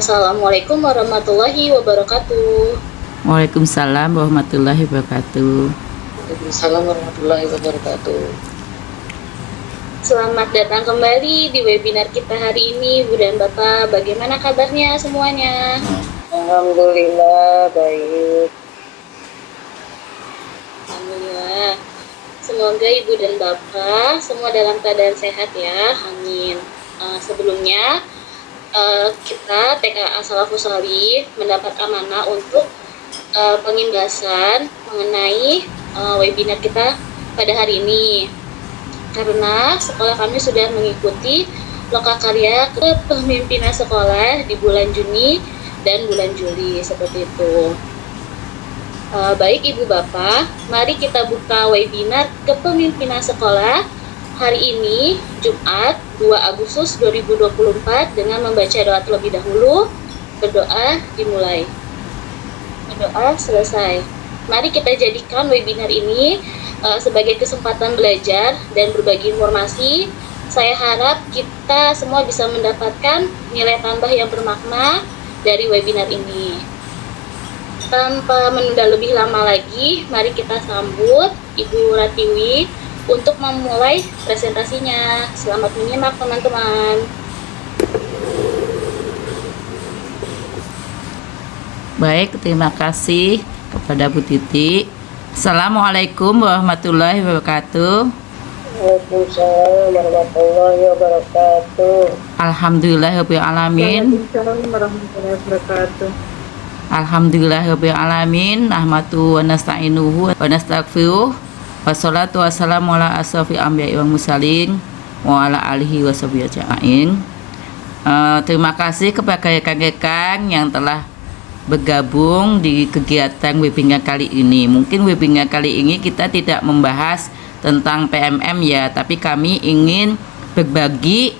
Assalamualaikum warahmatullahi wabarakatuh. Waalaikumsalam warahmatullahi wabarakatuh. Waalaikumsalam warahmatullahi wabarakatuh. Selamat datang kembali di webinar kita hari ini, Bu dan Bapak. Bagaimana kabarnya semuanya? Alhamdulillah baik. Alhamdulillah. Semoga Ibu dan Bapak semua dalam keadaan sehat ya. Amin. Sebelumnya kita TKA Salafus Shalih mendapat amanah untuk pengimbasan mengenai webinar kita pada hari ini. Karena sekolah kami sudah mengikuti lokakarya kepemimpinan sekolah di bulan Juni dan bulan Juli, seperti itu. Baik Ibu Bapak, mari kita buka webinar kepemimpinan sekolah hari ini, Jumat 2 Agustus 2024 dengan membaca doa terlebih dahulu. Berdoa dimulai. Berdoa selesai. Mari kita jadikan webinar ini sebagai kesempatan belajar dan berbagi informasi. Saya harap kita semua bisa mendapatkan nilai tambah yang bermakna dari webinar ini. Tanpa menunda lebih lama lagi, mari kita sambut Ibu Ratiwi untuk memulai presentasinya. Selamat menyimak teman-teman. Baik, terima kasih kepada Bu Titi. Assalamualaikum warahmatullahi wabarakatuh. Waalaikumsalam warahmatullahi wabarakatuh. Alhamdulillahirabbil alamin. Waalaikumsalam warahmatullahi wabarakatuh. Alhamdulillahirabbil alamin. Nahmadu wa nasta'inuhu wa nastaghfiruh. Wassalatu wassalamu ala asrofil anbiya'i wal mursalin wa ala alihi wa sahbihi ajma'in. Terima kasih kepada rekan-rekan yang telah bergabung di kegiatan webinar kali ini. Mungkin webinar kali ini kita tidak membahas tentang PMM ya, tapi kami ingin berbagi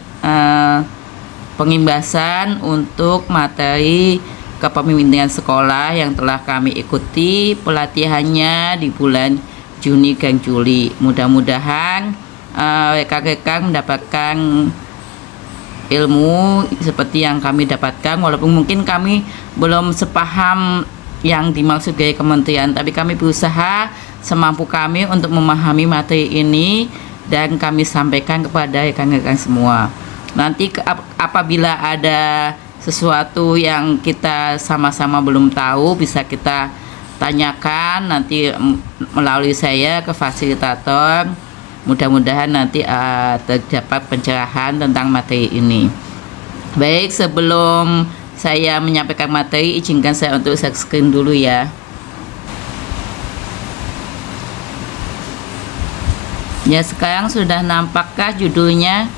pengimbasan untuk materi kepemimpinan sekolah yang telah kami ikuti pelatihannya di bulan Juni dan Juli. Mudah-mudahan rekan-rekan mendapatkan ilmu seperti yang kami dapatkan, walaupun mungkin kami belum sepaham yang dimaksud dari kementerian, tapi kami berusaha semampu kami untuk memahami materi ini dan kami sampaikan kepada rekan-rekan semua. Nanti apabila ada sesuatu yang kita sama-sama belum tahu, bisa kita tanyakan nanti melalui saya ke fasilitator. Mudah-mudahan nanti terdapat pencerahan tentang materi ini. Baik, sebelum saya menyampaikan materi, izinkan saya untuk share screen dulu ya. Ya, sekarang sudah nampakkah judulnya?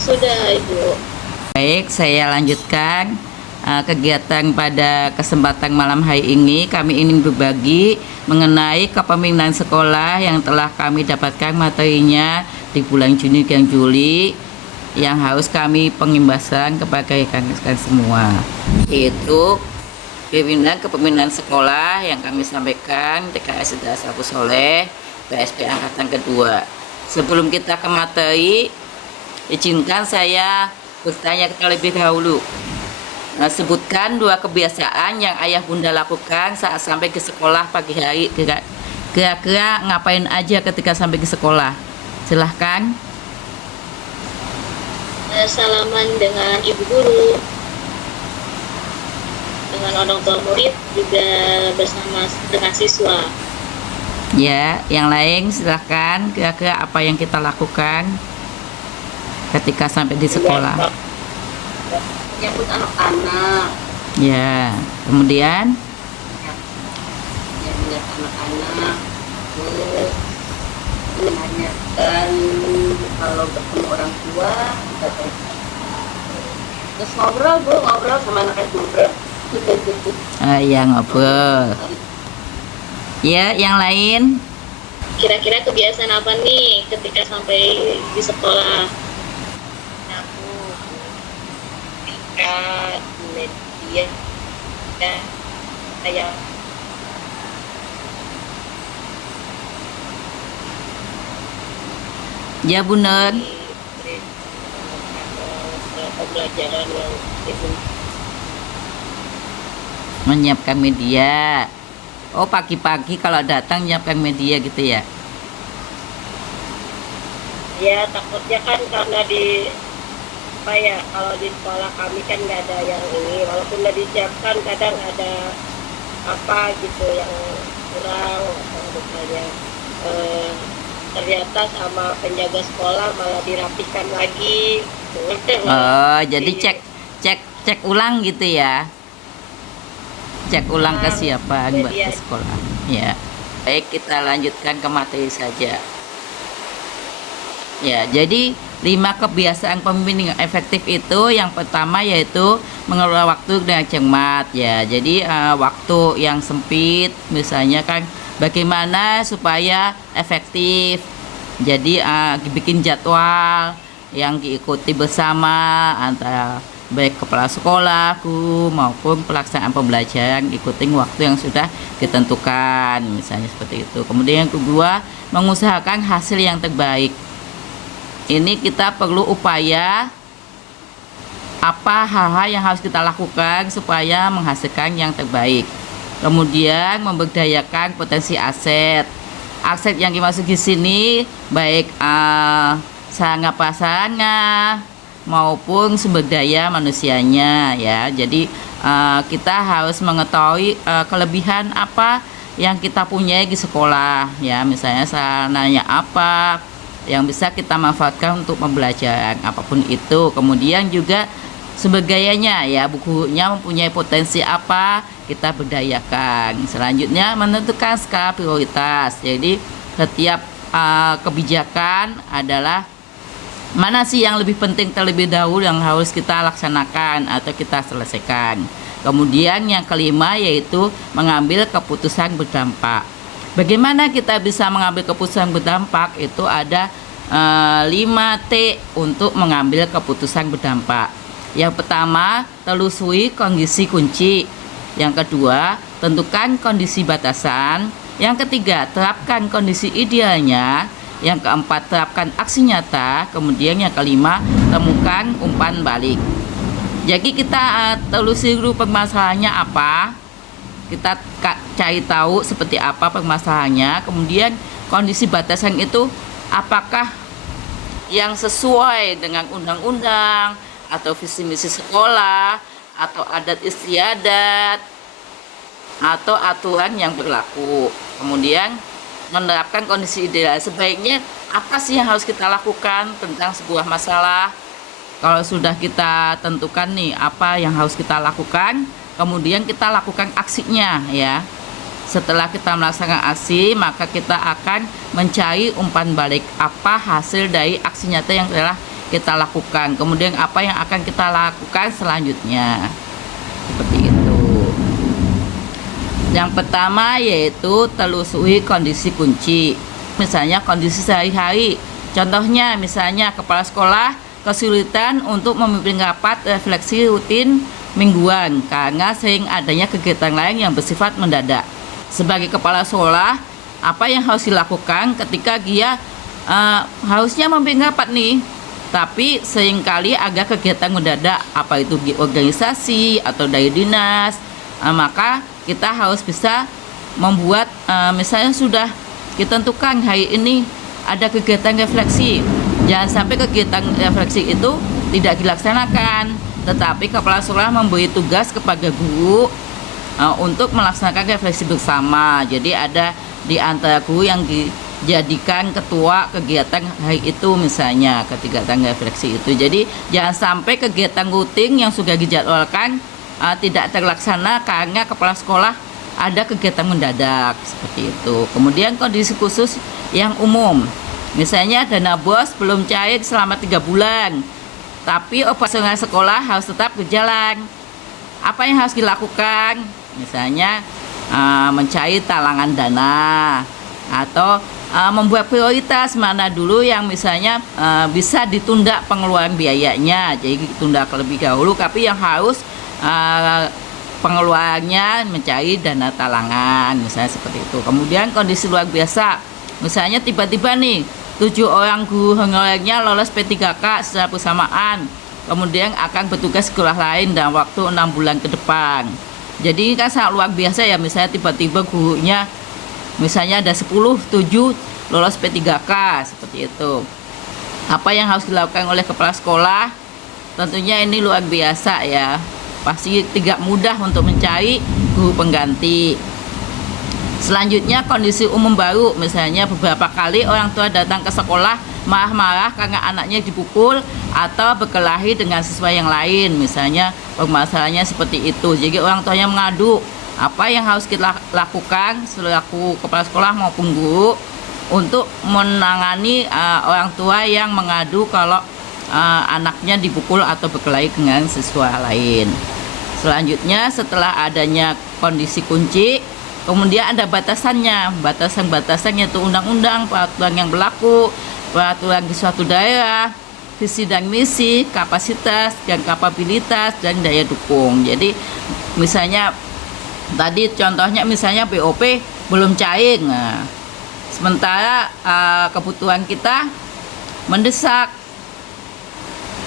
Sudah, Ibu. Baik, saya lanjutkan kegiatan pada kesempatan malam hari ini. Kami ingin berbagi mengenai kepemimpinan sekolah yang telah kami dapatkan materinya di bulan Juni dan Juli yang harus kami pengimbasan kepada rekan-rekan semua, yaitu webinar kepemimpinan sekolah yang kami sampaikan TKA Salafus Shalih PSP angkatan kedua. Sebelum kita ke materi, izinkan saya bertanya terlebih dahulu. Sebutkan 2 kebiasaan yang ayah bunda lakukan saat sampai ke sekolah pagi hari. Kira-kira ngapain aja ketika sampai ke sekolah? Silahkan. Salaman dengan ibu guru, dengan orang tua murid, juga bersama dengan siswa. Ya, yang lain silahkan. Kira-kira apa yang kita lakukan ketika sampai di sekolah? Menyambut anak-anak. Ya, kemudian Ya, melihat anak-anak. Menanyakan kalau bertemu orang tua, kita terus ngobrol sama anak juga. ya ngobrol. Ya, yang lain. Kira-kira kebiasaan apa nih ketika sampai di sekolah? Aku ketika media kayak Ya, benar. pembelajaran yang ini. Menyiapkan media. Oh, pagi-pagi kalau datang nyiapkan media gitu ya. Ya takutnya kan karena di apa ya, kalau di sekolah kami kan nggak ada yang ini, walaupun udah disiapkan kadang ada apa gitu yang kurang, atau misalnya eh, ternyata sama penjaga sekolah malah dirapikan lagi. Oh, jadi Di- cek ulang gitu ya. Cek ulang kesiapan buat media. ke sekolah. Ya. Baik, kita lanjutkan ke materi saja. Ya, jadi 5 kebiasaan pemimpin yang efektif itu yang pertama yaitu mengelola waktu dengan cermat ya. Jadi waktu yang sempit misalnya kan bagaimana supaya efektif. Jadi bikin jadwal yang diikuti bersama antara baik kepala sekolah, guru maupun pelaksanaan pembelajaran ikutin waktu yang sudah ditentukan misalnya seperti itu. Kemudian yang kedua, mengusahakan hasil yang terbaik. Ini kita perlu upaya apa hal-hal yang harus kita lakukan supaya menghasilkan yang terbaik. Kemudian memberdayakan potensi aset. Aset yang dimaksud di sini baik sarana prasarana maupun sumber daya manusianya ya. Jadi kita harus mengetahui kelebihan apa yang kita punya di sekolah ya. Misalnya sarananya apa yang bisa kita manfaatkan untuk pembelajaran apapun itu. Kemudian juga sumber dayanya ya, bukunya mempunyai potensi apa kita berdayakan. Selanjutnya menentukan skala prioritas. Jadi setiap kebijakan adalah mana sih yang lebih penting terlebih dahulu yang harus kita laksanakan atau kita selesaikan. Kemudian yang kelima yaitu mengambil keputusan berdampak. Bagaimana kita bisa mengambil keputusan berdampak? Itu ada 5T untuk mengambil keputusan berdampak. Yang pertama, telusuri kondisi kunci. Yang kedua, tentukan kondisi batasan. Yang ketiga, terapkan kondisi idealnya. Yang keempat, terapkan aksi nyata. Kemudian yang kelima, temukan umpan balik. Jadi kita telusuri dulu permasalahannya apa. Kita cari tahu seperti apa permasalahannya, kemudian kondisi batasan itu apakah yang sesuai dengan undang-undang atau visi misi sekolah atau adat istiadat atau aturan yang berlaku. Kemudian menerapkan kondisi ideal, sebaiknya apa sih yang harus kita lakukan tentang sebuah masalah. Kalau sudah kita tentukan nih apa yang harus kita lakukan, kemudian kita lakukan aksinya ya. Setelah kita melaksanakan aksi, maka kita akan mencari umpan balik apa hasil dari aksi nyata yang telah kita lakukan. Kemudian apa yang akan kita lakukan selanjutnya. Seperti itu. Yang pertama yaitu telusuri kondisi kunci. Misalnya kondisi sehari-hari. Contohnya misalnya kepala sekolah kesulitan untuk memimpin rapat refleksi rutin mingguan karena sering adanya kegiatan lain yang bersifat mendadak. Sebagai kepala sekolah, apa yang harus dilakukan ketika dia harusnya memimpin rapat nih, tapi seringkali ada kegiatan mendadak, apa itu di organisasi atau dari dinas, maka kita harus bisa membuat misalnya sudah kita tentukan hari ini ada kegiatan refleksi. Jangan sampai kegiatan refleksi itu tidak dilaksanakan, tetapi kepala sekolah memberi tugas kepada guru untuk melaksanakan refleksi bersama. Jadi ada di antara guru yang dijadikan ketua kegiatan hari itu misalnya kegiatan refleksi itu. Jadi jangan sampai kegiatan rutin yang sudah dijadwalkan tidak terlaksana karena kepala sekolah ada kegiatan mendadak seperti itu. Kemudian kondisi khusus yang umum. Misalnya dana BOS belum cair selama 3 bulan, tapi operasional sekolah harus tetap berjalan. Apa yang harus dilakukan? Misalnya mencari talangan dana atau membuat prioritas mana dulu yang misalnya bisa ditunda pengeluaran biayanya, jadi ditunda terlebih dahulu, tapi yang harus pengeluarannya mencari dana talangan, misalnya seperti itu. Kemudian kondisi luar biasa, misalnya tiba-tiba nih 7 orang guru honorernya lolos P3K secara bersamaan, kemudian akan bertugas sekolah lain dalam waktu 6 bulan ke depan. Jadi ini kan sangat luar biasa ya, misalnya tiba-tiba gurunya misalnya ada 10, 7 lolos P3K seperti itu. Apa yang harus dilakukan oleh kepala sekolah? Tentunya ini luar biasa ya. Pasti tidak mudah untuk mencari guru pengganti. Selanjutnya kondisi umum baru, misalnya beberapa kali orang tua datang ke sekolah marah-marah karena anaknya dipukul atau berkelahi dengan siswa yang lain, misalnya permasalahannya seperti itu. Jadi orang tuanya mengadu. Apa yang harus kita lakukan selaku kepala sekolah maupun guru untuk menangani orang tua yang mengadu kalau anaknya dipukul atau berkelahi dengan siswa lain. Selanjutnya setelah adanya kondisi kunci, kemudian ada batasannya, batasan-batasannya itu undang-undang, peraturan yang berlaku, peraturan di suatu daerah, visi dan misi, kapasitas dan kapabilitas dan daya dukung. Jadi misalnya tadi contohnya misalnya BOP belum cair, nah, sementara kebutuhan kita mendesak.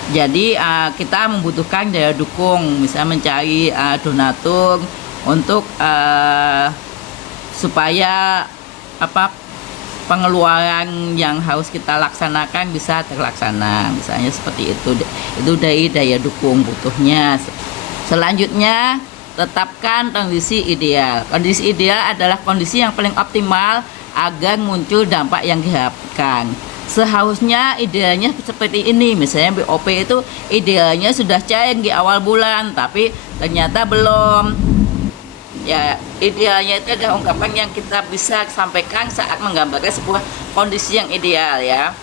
Jadi kita membutuhkan daya dukung, misalnya mencari donatur untuk supaya pengeluaran yang harus kita laksanakan bisa terlaksana, misalnya seperti itu dari daya dukung butuhnya. Selanjutnya tetapkan kondisi ideal. Kondisi ideal adalah kondisi yang paling optimal agar muncul dampak yang diharapkan. Seharusnya idealnya seperti ini, misalnya BOP itu idealnya sudah cair di awal bulan, tapi ternyata belum. Ya, idealnya itu adalah ungkapan yang kita bisa sampaikan saat menggambarkan sebuah kondisi yang ideal ya.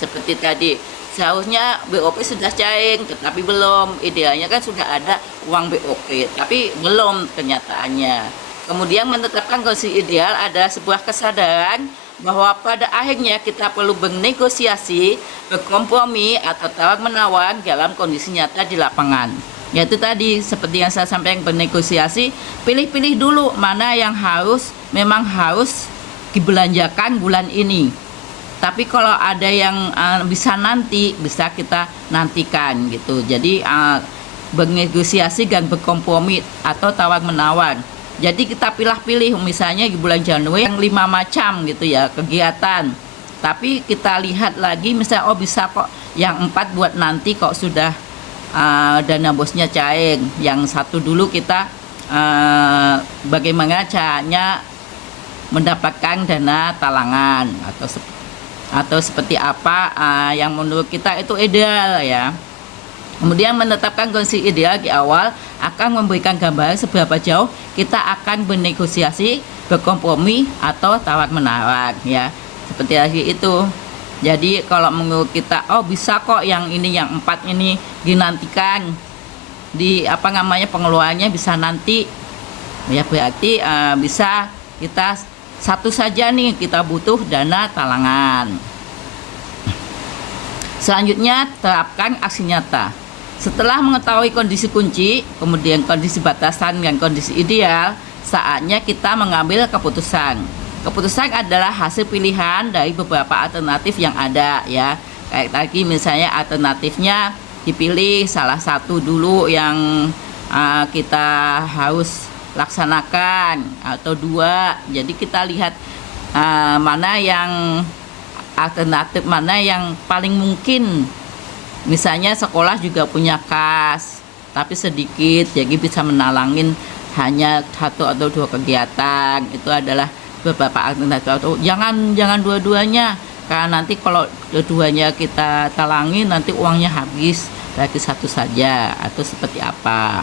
Seperti tadi, seharusnya BOP sudah cair, tetapi belum. Idealnya kan sudah ada uang BOP, tapi belum kenyataannya. Kemudian menetapkan kondisi ideal adalah sebuah kesadaran bahwa pada akhirnya kita perlu bernegosiasi, berkompromi atau tawar-menawar dalam kondisi nyata di lapangan. Yaitu tadi seperti yang saya sampaikan, bernegosiasi, pilih-pilih dulu mana yang memang harus dibelanjakan bulan ini. Tapi kalau ada yang bisa nanti, bisa kita nantikan gitu. Jadi bernegosiasi dan berkompromi atau tawar-menawar. Jadi kita pilih-pilih, misalnya di bulan Januari yang 5 macam gitu ya kegiatan. Tapi kita lihat lagi misalnya bisa kok yang 4 buat nanti kok sudah dana bosnya cair. Yang 1 dulu kita bagaimana caranya mendapatkan dana talangan atau seperti apa yang menurut kita itu ideal ya. Kemudian menetapkan kondisi ideal di awal akan memberikan gambaran seberapa jauh kita akan bernegosiasi, berkompromi atau tawar-menawar ya. Seperti lagi itu. Jadi kalau menurut kita bisa kok yang ini, yang 4 ini dinantikan, di pengeluarannya bisa nanti. Ya berarti bisa kita satu saja nih, kita butuh dana talangan. Selanjutnya terapkan aksi nyata. Setelah mengetahui kondisi kunci, kemudian kondisi batasan dan kondisi ideal, saatnya kita mengambil keputusan. Keputusan adalah hasil pilihan dari beberapa alternatif yang ada ya. Kayak tadi misalnya alternatifnya dipilih salah satu dulu yang kita harus laksanakan atau 2. Jadi kita lihat mana yang alternatif, mana yang paling mungkin. Misalnya sekolah juga punya kas tapi sedikit, jadi bisa menalangin hanya 1 atau 2 kegiatan. Itu adalah beberapa alternatif. Atau jangan dua-duanya, karena nanti kalau dua-duanya kita talangin nanti uangnya habis, berarti 1 saja atau seperti apa.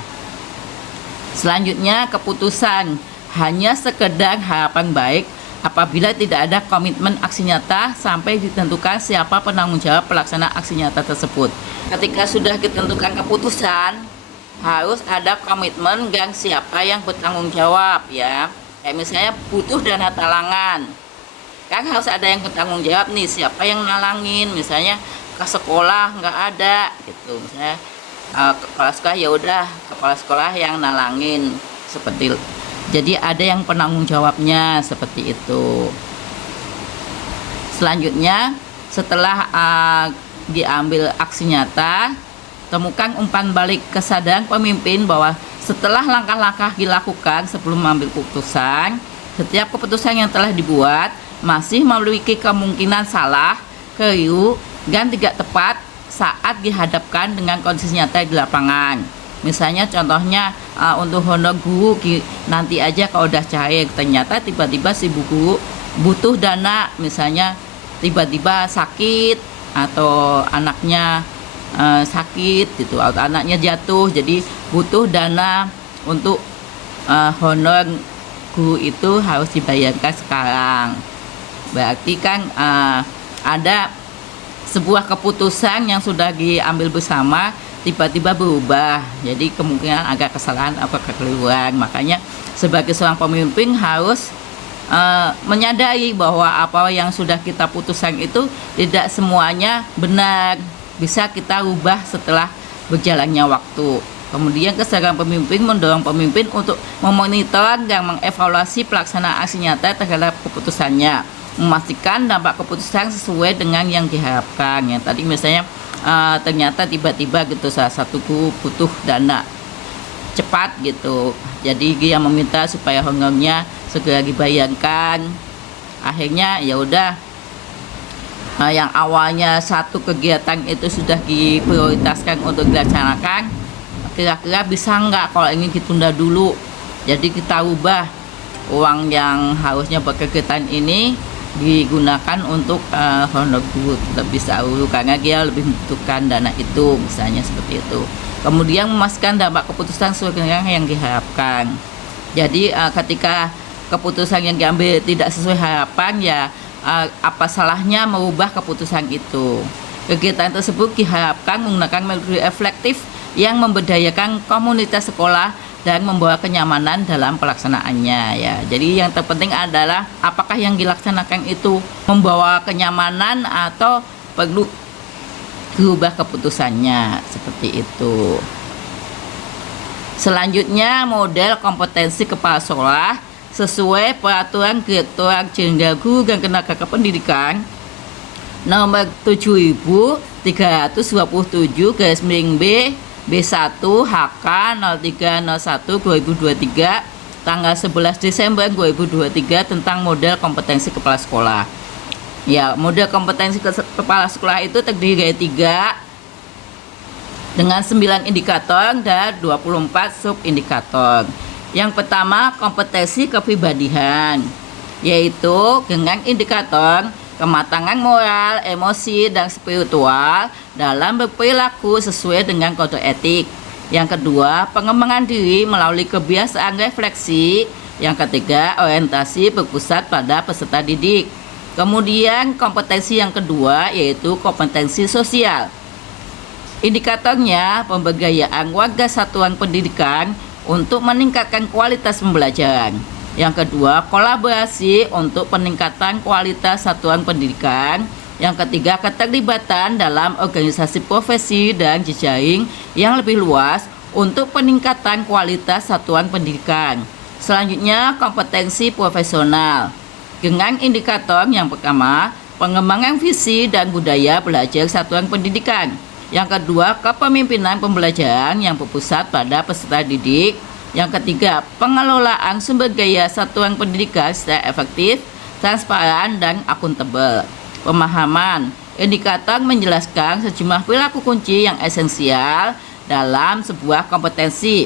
Selanjutnya keputusan hanya sekedar harapan baik apabila tidak ada komitmen aksi nyata sampai ditentukan siapa penanggung jawab pelaksana aksi nyata tersebut. Ketika sudah ditentukan keputusan, harus ada komitmen dan siapa yang bertanggung jawab ya. Kayak misalnya butuh dana talangan, kan harus ada yang bertanggung jawab nih, siapa yang nalangin. Misalnya ke sekolah nggak ada gitu, misalnya kepala sekolah, ya udah kepala sekolah yang nalangin seperti. Jadi ada yang penanggung jawabnya seperti itu. Selanjutnya setelah diambil aksi nyata, temukan umpan balik kesadaran pemimpin bahwa setelah langkah-langkah dilakukan sebelum mengambil keputusan, setiap keputusan yang telah dibuat masih memiliki kemungkinan salah, keliru, dan tidak tepat saat dihadapkan dengan kondisi nyata di lapangan. Misalnya contohnya untuk honor guru nanti aja kalau udah cair, ternyata tiba-tiba si guru butuh dana, misalnya tiba-tiba sakit atau anaknya sakit gitu, atau anaknya jatuh, jadi butuh dana untuk honor guru itu harus dibayarkan sekarang. Berarti kan ada sebuah keputusan yang sudah diambil bersama tiba-tiba berubah, jadi kemungkinan agak kesalahan atau kekeliruan. Makanya sebagai seorang pemimpin harus menyadari bahwa apa yang sudah kita putuskan itu tidak semuanya benar, bisa kita ubah setelah berjalannya waktu. Kemudian kesadaran pemimpin mendorong pemimpin untuk memonitor dan mengevaluasi pelaksanaan aksi nyata terhadap keputusannya, memastikan dampak keputusan sesuai dengan yang diharapkan. Yang tadi misalnya ternyata tiba-tiba gitu salah satu guru butuh dana cepat gitu, jadi dia meminta supaya honornya segera dibayarkan. Akhirnya ya udah, yang awalnya satu kegiatan itu sudah diprioritaskan untuk dilaksanakan, kira-kira bisa nggak kalau ini ditunda dulu, jadi kita ubah uang yang harusnya buat kegiatan ini digunakan untuk honor guru, tetap bisa dulu karena dia lebih membutuhkan dana itu, misalnya seperti itu. Kemudian memastikan dampak keputusan sesuai dengan yang diharapkan. Jadi ketika keputusan yang diambil tidak sesuai harapan, ya apa salahnya merubah keputusan itu. Kegiatan tersebut diharapkan menggunakan metode efektif yang memberdayakan komunitas sekolah dan membawa kenyamanan dalam pelaksanaannya ya. Jadi yang terpenting adalah apakah yang dilaksanakan itu membawa kenyamanan atau perlu berubah keputusannya, seperti itu. Selanjutnya model kompetensi kepala sekolah sesuai peraturan Direktorat Jenderal Guru dan Tenaga Kependidikan nomor 7327/B B1 HK 0301/2023 tanggal 11 Desember 2023 tentang model kompetensi kepala sekolah. Ya, model kompetensi kepala sekolah itu terdiri dari 3 dengan 9 indikator dan 24 subindikator. Yang pertama, kompetensi kepribadian, yaitu dengan indikator kematangan moral, emosi, dan spiritual dalam berperilaku sesuai dengan kode etik. Yang kedua, pengembangan diri melalui kebiasaan refleksi. Yang ketiga, orientasi berpusat pada peserta didik. Kemudian kompetensi yang kedua yaitu kompetensi sosial. Indikatornya pemberdayaan warga satuan pendidikan untuk meningkatkan kualitas pembelajaran. Yang kedua, kolaborasi untuk peningkatan kualitas satuan pendidikan. Yang ketiga, keterlibatan dalam organisasi profesi dan jejaring yang lebih luas untuk peningkatan kualitas satuan pendidikan. Selanjutnya, kompetensi profesional. Dengan indikator yang pertama, pengembangan visi dan budaya belajar satuan pendidikan. Yang kedua, kepemimpinan pembelajaran yang berpusat pada peserta didik. Yang ketiga, pengelolaan sumber daya satuan pendidikan secara efektif, transparan, dan akuntabel. Pemahaman. Indikator menjelaskan sejumlah perilaku kunci yang esensial dalam sebuah kompetensi.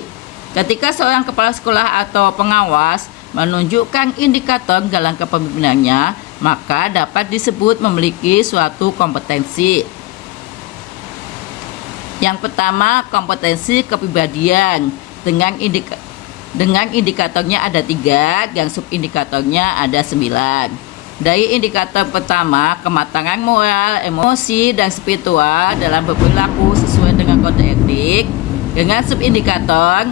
Ketika seorang kepala sekolah atau pengawas menunjukkan indikator dalam kepemimpinannya, maka dapat disebut memiliki suatu kompetensi. Yang pertama, kompetensi kepribadian. Dengan indikatornya ada 3, dan subindikatornya ada 9. Dari indikator pertama, kematangan moral, emosi, dan spiritual dalam berperilaku sesuai dengan kode etik. Dengan subindikator,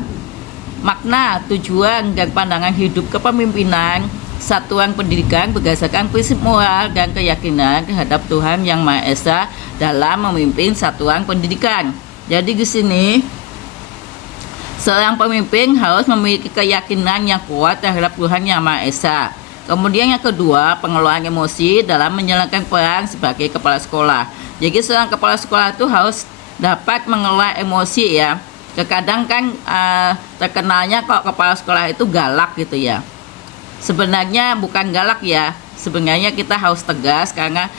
makna, tujuan, dan pandangan hidup kepemimpinan satuan pendidikan berdasarkan prinsip moral dan keyakinan terhadap Tuhan Yang Maha Esa dalam memimpin satuan pendidikan. Jadi di sini seorang pemimpin harus memiliki keyakinan yang kuat terhadap Tuhan Yang Maha Esa. Kemudian yang kedua, pengelolaan emosi dalam menjalankan peran sebagai kepala sekolah. Jadi seorang kepala sekolah itu harus dapat mengelola emosi ya. Terkadang kan terkenalnya kok kepala sekolah itu galak gitu ya. Sebenarnya bukan galak ya. Sebenarnya kita harus tegas karena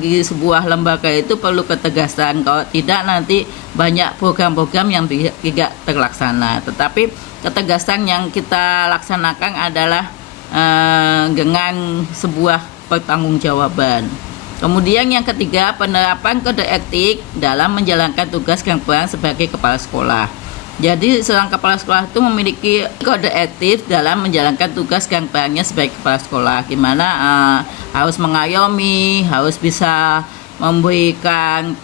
di sebuah lembaga itu perlu ketegasan. Kalau tidak nanti banyak program-program yang tidak terlaksana. Tetapi ketegasan yang kita laksanakan adalah dengan sebuah pertanggungjawaban. Kemudian yang ketiga, penerapan kode etik dalam menjalankan tugas dan peran sebagai kepala sekolah. Jadi seorang kepala sekolah itu memiliki kode etik dalam menjalankan tugas dan perannya sebagai kepala sekolah. Gimana harus mengayomi, harus bisa memberikan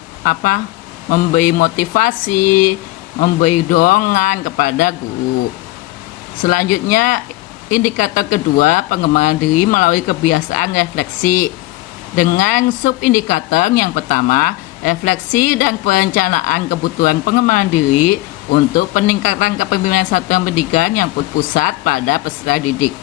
memberi motivasi, memberi dorongan kepada guru. Selanjutnya, indikator kedua, pengembangan diri melalui kebiasaan refleksi. Dengan subindikator yang pertama, refleksi dan perencanaan kebutuhan pengembangan diri untuk peningkatan kepemimpinan satuan pendidikan yang berpusat pada peserta didik.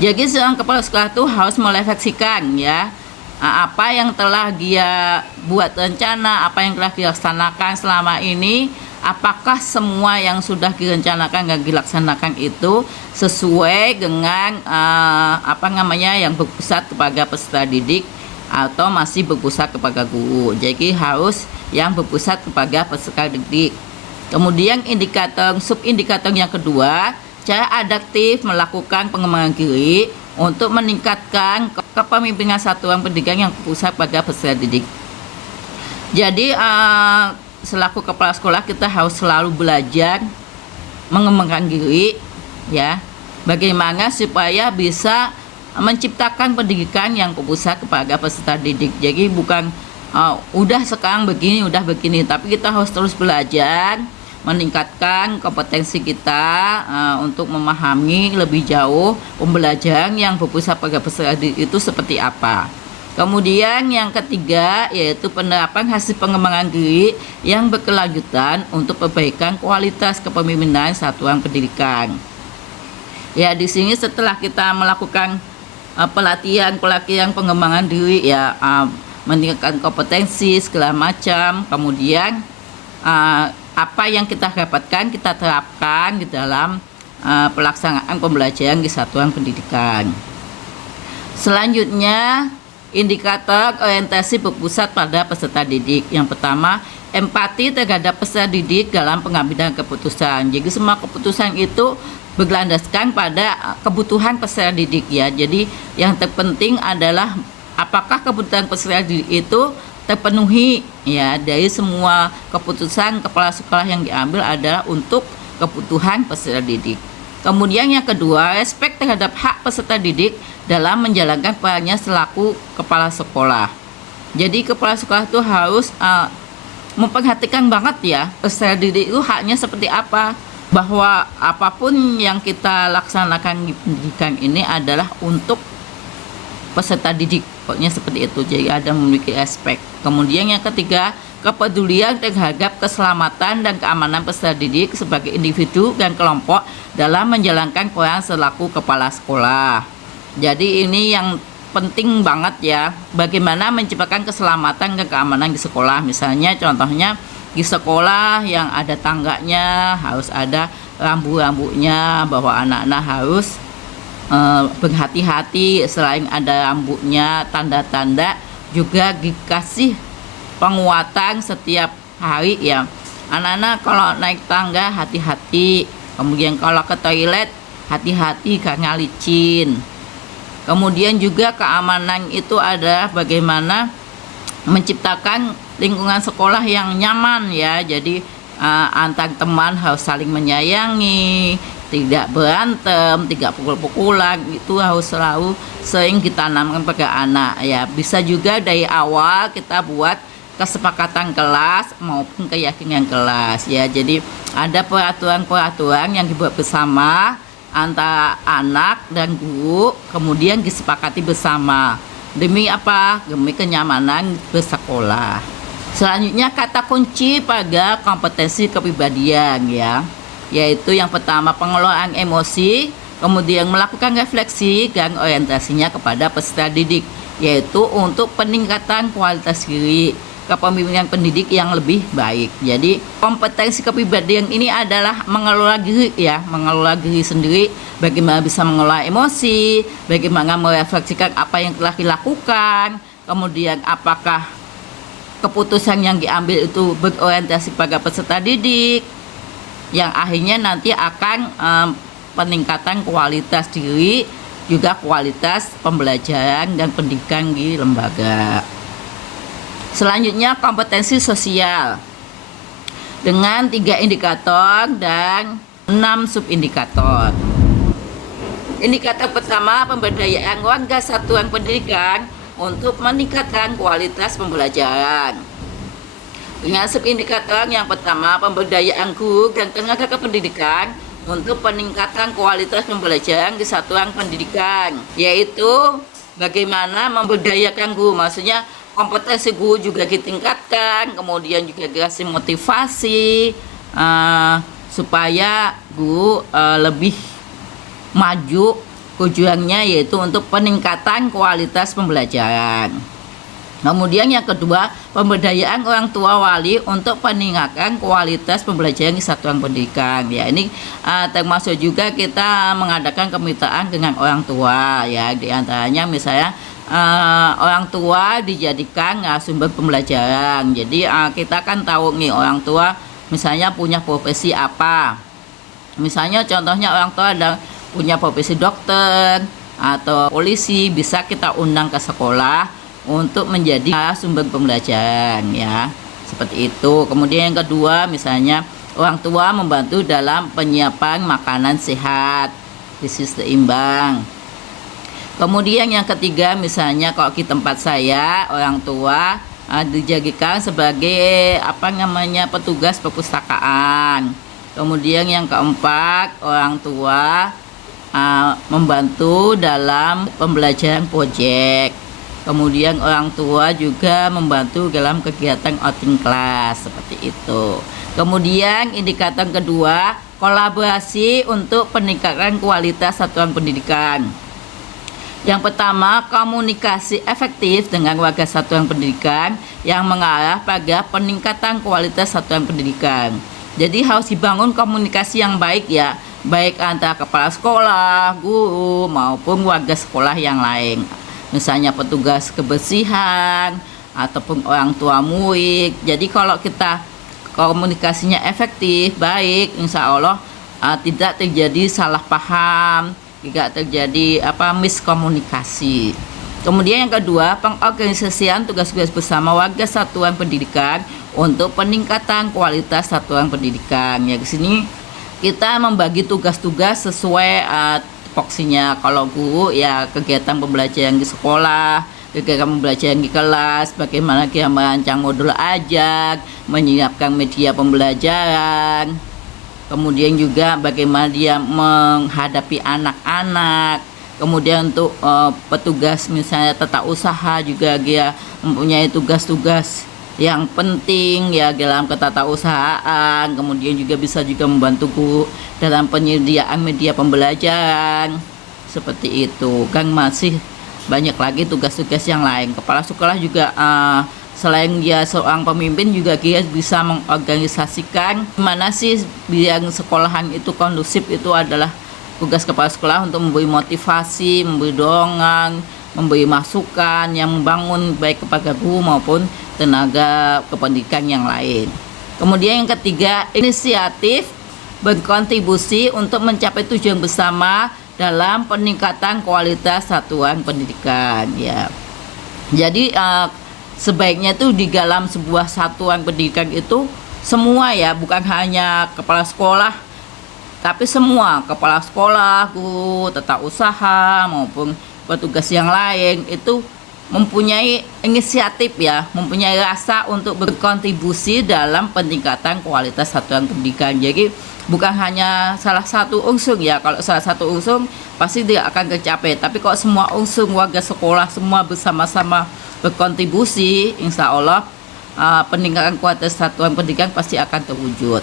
Jadi seorang kepala sekolah itu harus merefleksikan ya, apa yang telah dia buat rencana, apa yang telah dilaksanakan selama ini, apakah semua yang sudah direncanakan dan dilaksanakan itu sesuai dengan yang berpusat kepada peserta didik atau masih berpusat kepada guru. Jadi harus yang berpusat kepada peserta didik. Kemudian subindikator yang kedua, cara adaptif melakukan pengembangan diri untuk meningkatkan kepemimpinan satuan pendidikan yang berpusat pada peserta didik. Jadi selaku kepala sekolah kita harus selalu belajar mengembangkan diri ya, bagaimana supaya bisa menciptakan pendidikan yang berpusat kepada peserta didik. Jadi bukan udah sekarang begini, tapi kita harus terus belajar, meningkatkan kompetensi kita untuk memahami lebih jauh pembelajaran yang berpusat pada peserta didik itu seperti apa. Kemudian yang ketiga yaitu penerapan hasil pengembangan diri yang berkelanjutan untuk perbaikan kualitas kepemimpinan satuan pendidikan. Ya, di sini setelah kita melakukan pelatihan pengembangan diri ya, meningkatkan kompetensi segala macam, kemudian apa yang kita dapatkan kita terapkan di dalam pelaksanaan pembelajaran di satuan pendidikan. Selanjutnya, indikator orientasi berpusat pada peserta didik. Yang pertama, empati terhadap peserta didik dalam pengambilan keputusan. Jadi semua keputusan itu berlandaskan pada kebutuhan peserta didik ya. Jadi yang terpenting adalah apakah kebutuhan peserta didik itu terpenuhi ya. Dari semua keputusan kepala sekolah yang diambil adalah untuk kebutuhan peserta didik. Kemudian yang kedua, respek terhadap hak peserta didik dalam menjalankan perannya selaku kepala sekolah. Jadi kepala sekolah itu harus memperhatikan banget ya peserta didik itu haknya seperti apa, bahwa apapun yang kita laksanakan di pendidikan ini adalah untuk peserta didik, pokoknya seperti itu. Jadi ada memiliki respek. Kemudian yang ketiga, kepedulian terhadap keselamatan dan keamanan peserta didik sebagai individu dan kelompok dalam menjalankan peran selaku kepala sekolah. Jadi ini yang penting banget ya, bagaimana menciptakan keselamatan dan keamanan di sekolah. Misalnya contohnya di sekolah yang ada tangganya harus ada rambu-rambunya, bahwa anak-anak harus berhati-hati. Selain ada rambunya, tanda-tanda juga dikasih penguatan setiap hari ya. Anak-anak kalau naik tangga hati-hati, kemudian kalau ke toilet hati-hati karena licin. Kemudian juga keamanan itu adalah bagaimana menciptakan lingkungan sekolah yang nyaman ya. Jadi antar teman harus saling menyayangi, tidak berantem, tidak pukul-pukulan, itu harus selalu sering ditanamkan pada anak ya. Bisa juga dari awal kita buat kesepakatan kelas maupun keyakinan kelas ya. Jadi ada peraturan-peraturan yang dibuat bersama antara anak dan guru, kemudian disepakati bersama. Demi apa? Demi kenyamanan bersekolah. Selanjutnya, kata kunci pada kompetensi kepribadian ya, yaitu yang pertama pengelolaan emosi, kemudian melakukan refleksi dan orientasinya kepada peserta didik, yaitu untuk peningkatan kualitas diri. kepemimpinan pendidik yang lebih baik. Jadi kompetensi kepribadian ini adalah mengelola diri ya, mengelola diri sendiri, bagaimana bisa mengelola emosi, bagaimana merefleksikan apa yang telah dilakukan, kemudian apakah keputusan yang diambil itu berorientasi pada peserta didik, yang akhirnya nanti akan peningkatan kualitas diri, juga kualitas pembelajaran dan pendidikan di lembaga. Selanjutnya kompetensi sosial dengan 3 indikator dan 6 subindikator. Indikator pertama, pemberdayaan warga satuan pendidikan untuk meningkatkan kualitas pembelajaran. Dengan subindikator yang pertama, pemberdayaan guru dan tenaga kependidikan untuk peningkatan kualitas pembelajaran di satuan pendidikan, yaitu bagaimana memberdayakan guru, maksudnya kompetensi guru juga ditingkatkan, kemudian juga dikasih motivasi supaya guru lebih maju. Tujuannya yaitu untuk peningkatan kualitas pembelajaran. Kemudian yang kedua, pemberdayaan orang tua wali untuk peningkatan kualitas pembelajaran di satuan pendidikan. Ya, ini termasuk juga kita mengadakan kemitraan dengan orang tua ya, di antaranya misalnya orang tua dijadikan sumber pembelajaran. Jadi kita kan tahu nih orang tua misalnya punya profesi apa. Misalnya contohnya orang tua ada punya profesi dokter atau polisi, bisa kita undang ke sekolah untuk menjadi sumber pembelajaran ya, seperti itu. Kemudian yang kedua, misalnya orang tua membantu dalam penyiapan makanan sehat, gizi seimbang. Kemudian yang ketiga, misalnya kalau di tempat saya orang tua dijadikan sebagai petugas perpustakaan. Kemudian yang keempat, orang tua membantu dalam pembelajaran proyek. Kemudian orang tua juga membantu dalam kegiatan outing kelas, seperti itu. Kemudian indikator kedua, kolaborasi untuk peningkatan kualitas satuan pendidikan. Yang pertama, komunikasi efektif dengan warga satuan pendidikan yang mengarah pada peningkatan kualitas satuan pendidikan. Jadi harus dibangun komunikasi yang baik ya, baik antara kepala sekolah, guru, maupun warga sekolah yang lain. Misalnya petugas kebersihan, ataupun orang tua murid. Jadi kalau kita komunikasinya efektif, baik, insya Allah tidak terjadi salah paham, tidak terjadi miskomunikasi. Kemudian yang kedua, pengorganisasian tugas-tugas bersama warga satuan pendidikan untuk peningkatan kualitas satuan pendidikan. Ya, di sini kita membagi tugas-tugas sesuai tupoksinya. Kalau guru ya kegiatan pembelajaran di sekolah, kegiatan pembelajaran di kelas, bagaimana dia merancang modul ajak, menyiapkan media pembelajaran, kemudian juga bagaimana dia menghadapi anak-anak. Kemudian untuk petugas misalnya tata usaha juga dia mempunyai tugas-tugas yang penting ya dalam ketatausahaan. Kemudian juga bisa juga membantu guru dalam penyediaan media pembelajaran, seperti itu. Kan masih banyak lagi tugas-tugas yang lain. Kepala sekolah juga selain dia seorang pemimpin juga dia bisa mengorganisasikan gimana sih biar sekolahan itu kondusif. Itu adalah tugas kepala sekolah untuk memberi motivasi, memberi dorongan, memberi masukan yang membangun baik kepada guru maupun tenaga kependidikan yang lain. Kemudian yang ketiga, inisiatif berkontribusi untuk mencapai tujuan bersama dalam peningkatan kualitas satuan pendidikan ya. Jadi sebaiknya tuh di dalam sebuah satuan pendidikan itu semua ya, bukan hanya kepala sekolah, tapi semua kepala sekolah, guru, tata usaha maupun petugas yang lain itu mempunyai inisiatif ya, mempunyai rasa untuk berkontribusi dalam peningkatan kualitas satuan pendidikan. Jadi bukan hanya salah satu unsur ya, kalau salah satu unsur pasti tidak akan tercapai, tapi kalau semua unsur warga sekolah semua bersama-sama berkontribusi, insya Allah peningkatan kualitas satuan pendidikan pasti akan terwujud.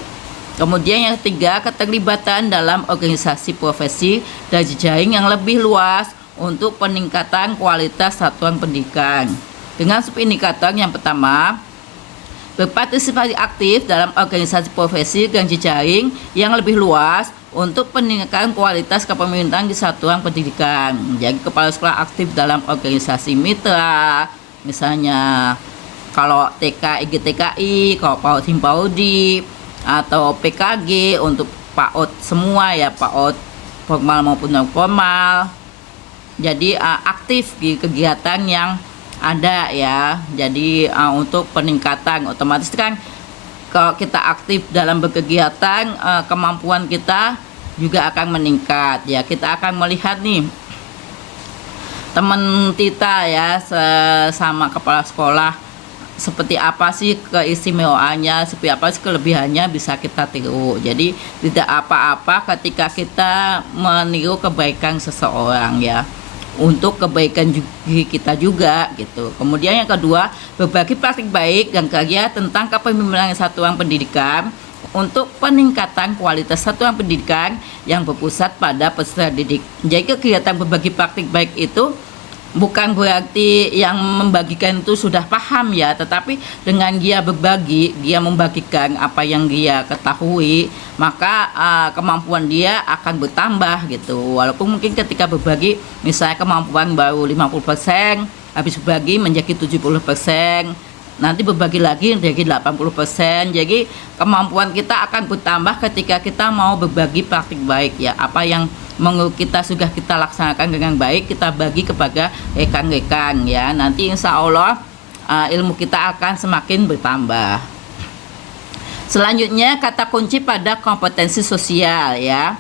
Kemudian yang ketiga, keterlibatan dalam organisasi profesi dan jejaring yang lebih luas untuk peningkatan kualitas satuan pendidikan. Dengan subindikator yang pertama, berpartisipasi aktif dalam organisasi profesi dan jejaring yang lebih luas untuk peningkatan kualitas kepemimpinan di satuan pendidikan. Jadi kepala sekolah aktif dalam organisasi mitra, misalnya kalau TK IGTKI, kalau PAUD Himpaudi, atau PKG untuk PAUD semua ya, PAUD formal maupun non formal. Jadi aktif di kegiatan yang ada ya. Jadi untuk peningkatan otomatis kan kalau kita aktif dalam berkegiatan, kemampuan kita juga akan meningkat ya. Kita akan melihat nih teman kita ya sama kepala sekolah seperti apa sih keistimewaannya, seperti apa sih kelebihannya, bisa kita tiru. Jadi tidak apa-apa ketika kita meniru kebaikan seseorang ya, untuk kebaikan kita juga gitu. Kemudian yang kedua, berbagi praktik baik dan karya tentang kepemimpinan satuan pendidikan untuk peningkatan kualitas satuan pendidikan yang berpusat pada peserta didik. Jadi kegiatan berbagi praktik baik itu bukan berarti yang membagikan itu sudah paham ya, tetapi dengan dia berbagi, dia membagikan apa yang dia ketahui, maka kemampuan dia akan bertambah gitu. Walaupun mungkin ketika berbagi misalnya kemampuan baru 50%, habis berbagi menjadi 70%, nanti berbagi lagi menjadi 80%. Jadi kemampuan kita akan bertambah ketika kita mau berbagi praktik baik ya. Apa yang menurut kita sudah kita laksanakan dengan baik, kita bagi kepada rekan-rekan ya. Nanti insya Allah ilmu kita akan semakin bertambah. Selanjutnya kata kunci pada kompetensi sosial ya,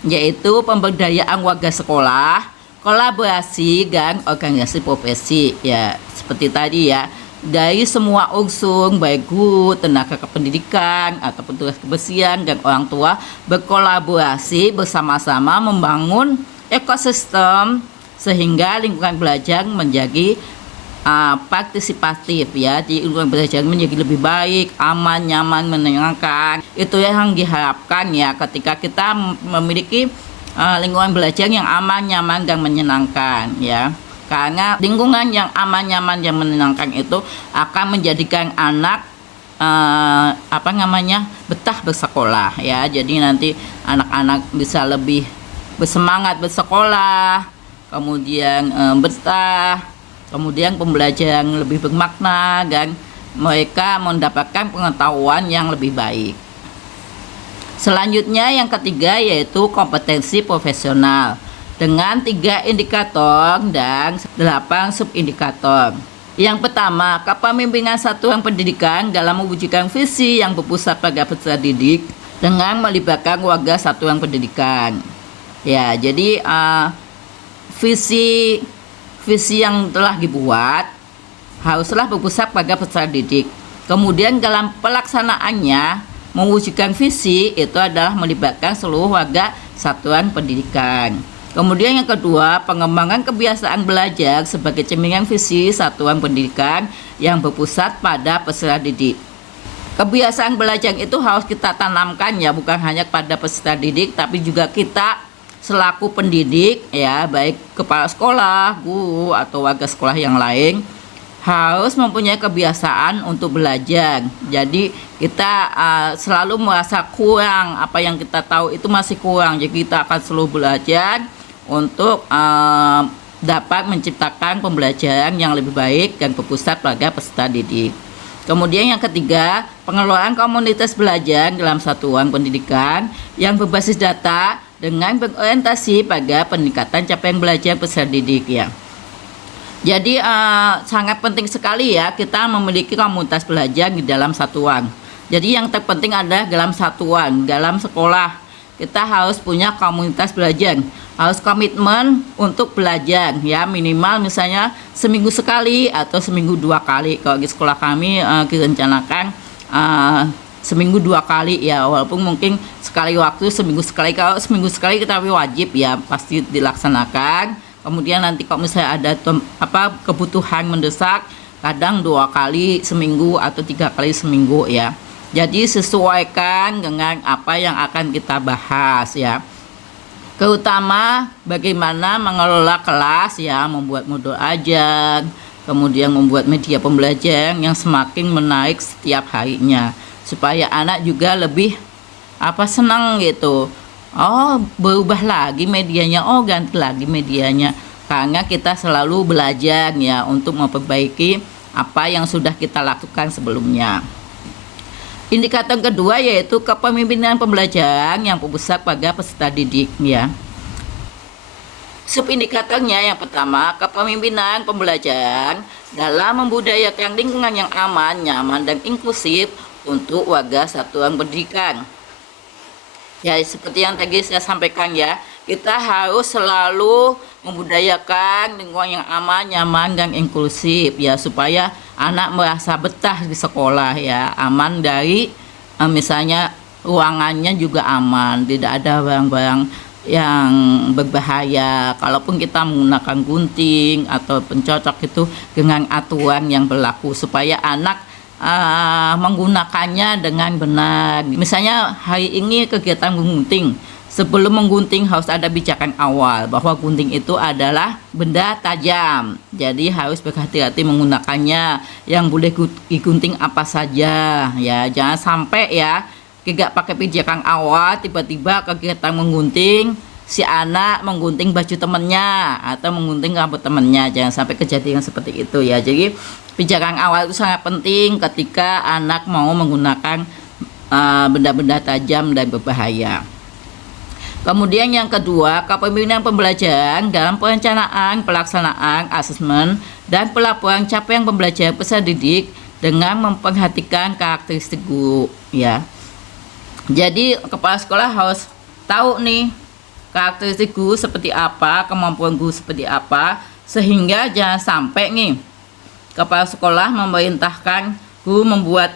yaitu pemberdayaan warga sekolah, kolaborasi dan organisasi profesi ya. Seperti tadi ya, dari semua unsur baik guru, tenaga kependidikan ataupun tugas kebersihan dan orang tua berkolaborasi bersama-sama membangun ekosistem sehingga lingkungan belajar menjadi partisipatif ya. Di lingkungan belajar menjadi lebih baik, aman, nyaman, menyenangkan. Itu yang diharapkan ya ketika kita memiliki lingkungan belajar yang aman, nyaman dan menyenangkan ya. Karena lingkungan yang aman, nyaman, yang menyenangkan itu akan menjadikan anak betah bersekolah ya. Jadi nanti anak-anak bisa lebih bersemangat bersekolah, kemudian betah, kemudian pembelajaran lebih bermakna dan mereka mendapatkan pengetahuan yang lebih baik. Selanjutnya yang ketiga yaitu kompetensi profesional dengan 3 indikator dan 8 subindikator. Yang pertama, kepemimpinan satuan pendidikan dalam mewujudkan visi yang berpusat pada peserta didik dengan melibatkan warga satuan pendidikan. Ya, jadi visi yang telah dibuat haruslah berpusat pada peserta didik. Kemudian dalam pelaksanaannya mewujudkan visi itu adalah melibatkan seluruh warga satuan pendidikan. Kemudian yang kedua, pengembangan kebiasaan belajar sebagai cerminan visi satuan pendidikan yang berpusat pada peserta didik. Kebiasaan belajar itu harus kita tanamkan ya, bukan hanya pada peserta didik tapi juga kita selaku pendidik ya, baik kepala sekolah, guru atau warga sekolah yang lain harus mempunyai kebiasaan untuk belajar. Jadi kita selalu merasa kurang, apa yang kita tahu itu masih kurang. Jadi kita akan selalu belajar untuk dapat menciptakan pembelajaran yang lebih baik dan berpusat pada peserta didik. Kemudian yang ketiga, pengelolaan komunitas belajar dalam satuan pendidikan yang berbasis data dengan berorientasi pada peningkatan capaian belajar peserta didik ya. Jadi sangat penting sekali ya kita memiliki komunitas belajar di dalam satuan. Jadi yang terpenting adalah dalam satuan, dalam sekolah kita harus punya komunitas belajar, harus komitmen untuk belajar ya, minimal misalnya seminggu sekali atau seminggu 2 kali. Kalau di sekolah kami direncanakan seminggu 2 kali ya, walaupun mungkin sekali waktu seminggu sekali. Kalau seminggu sekali kita wajib ya pasti dilaksanakan. Kemudian nanti kalau misalnya ada kebutuhan mendesak, kadang 2 kali seminggu atau 3 kali seminggu ya. Jadi sesuaikan dengan apa yang akan kita bahas ya. Terutama bagaimana mengelola kelas ya, membuat modul ajar, kemudian membuat media pembelajaran yang semakin menarik setiap harinya, supaya anak juga lebih senang gitu. Oh, berubah lagi medianya, oh ganti lagi medianya, karena kita selalu belajar ya untuk memperbaiki apa yang sudah kita lakukan sebelumnya. Indikator kedua yaitu kepemimpinan pembelajaran yang berpusat pada peserta didik ya. Subindikatornya yang pertama, kepemimpinan pembelajaran dalam membudayakan lingkungan yang aman, nyaman, dan inklusif untuk warga satuan pendidikan. Ya, seperti yang tadi saya sampaikan ya, kita harus selalu membudayakan lingkungan yang aman, nyaman, dan inklusif ya, supaya anak merasa betah di sekolah ya, aman dari misalnya ruangannya juga aman, tidak ada barang-barang yang berbahaya. Kalaupun kita menggunakan gunting atau pencocok itu dengan aturan yang berlaku supaya anak menggunakannya dengan benar. Misalnya hari ini kegiatan menggunting, sebelum menggunting harus ada pijakan awal bahwa gunting itu adalah benda tajam, jadi harus berhati-hati menggunakannya. Yang boleh digunting apa saja ya, jangan sampai ya tidak pakai pijakan awal, tiba-tiba kegiatan menggunting si anak menggunting baju temennya atau menggunting rambut temennya, jangan sampai kejadian seperti itu ya. Jadi pijakan awal itu sangat penting ketika anak mau menggunakan benda-benda tajam dan berbahaya. Kemudian yang kedua, kepemimpinan pembelajaran dalam perencanaan, pelaksanaan, asesmen, dan pelaporan capaian pembelajaran peserta didik dengan memperhatikan karakteristik guru ya. Jadi kepala sekolah harus tahu nih karakteristik guru seperti apa, kemampuan guru seperti apa, sehingga jangan sampai nih kepala sekolah memerintahkan guru membuat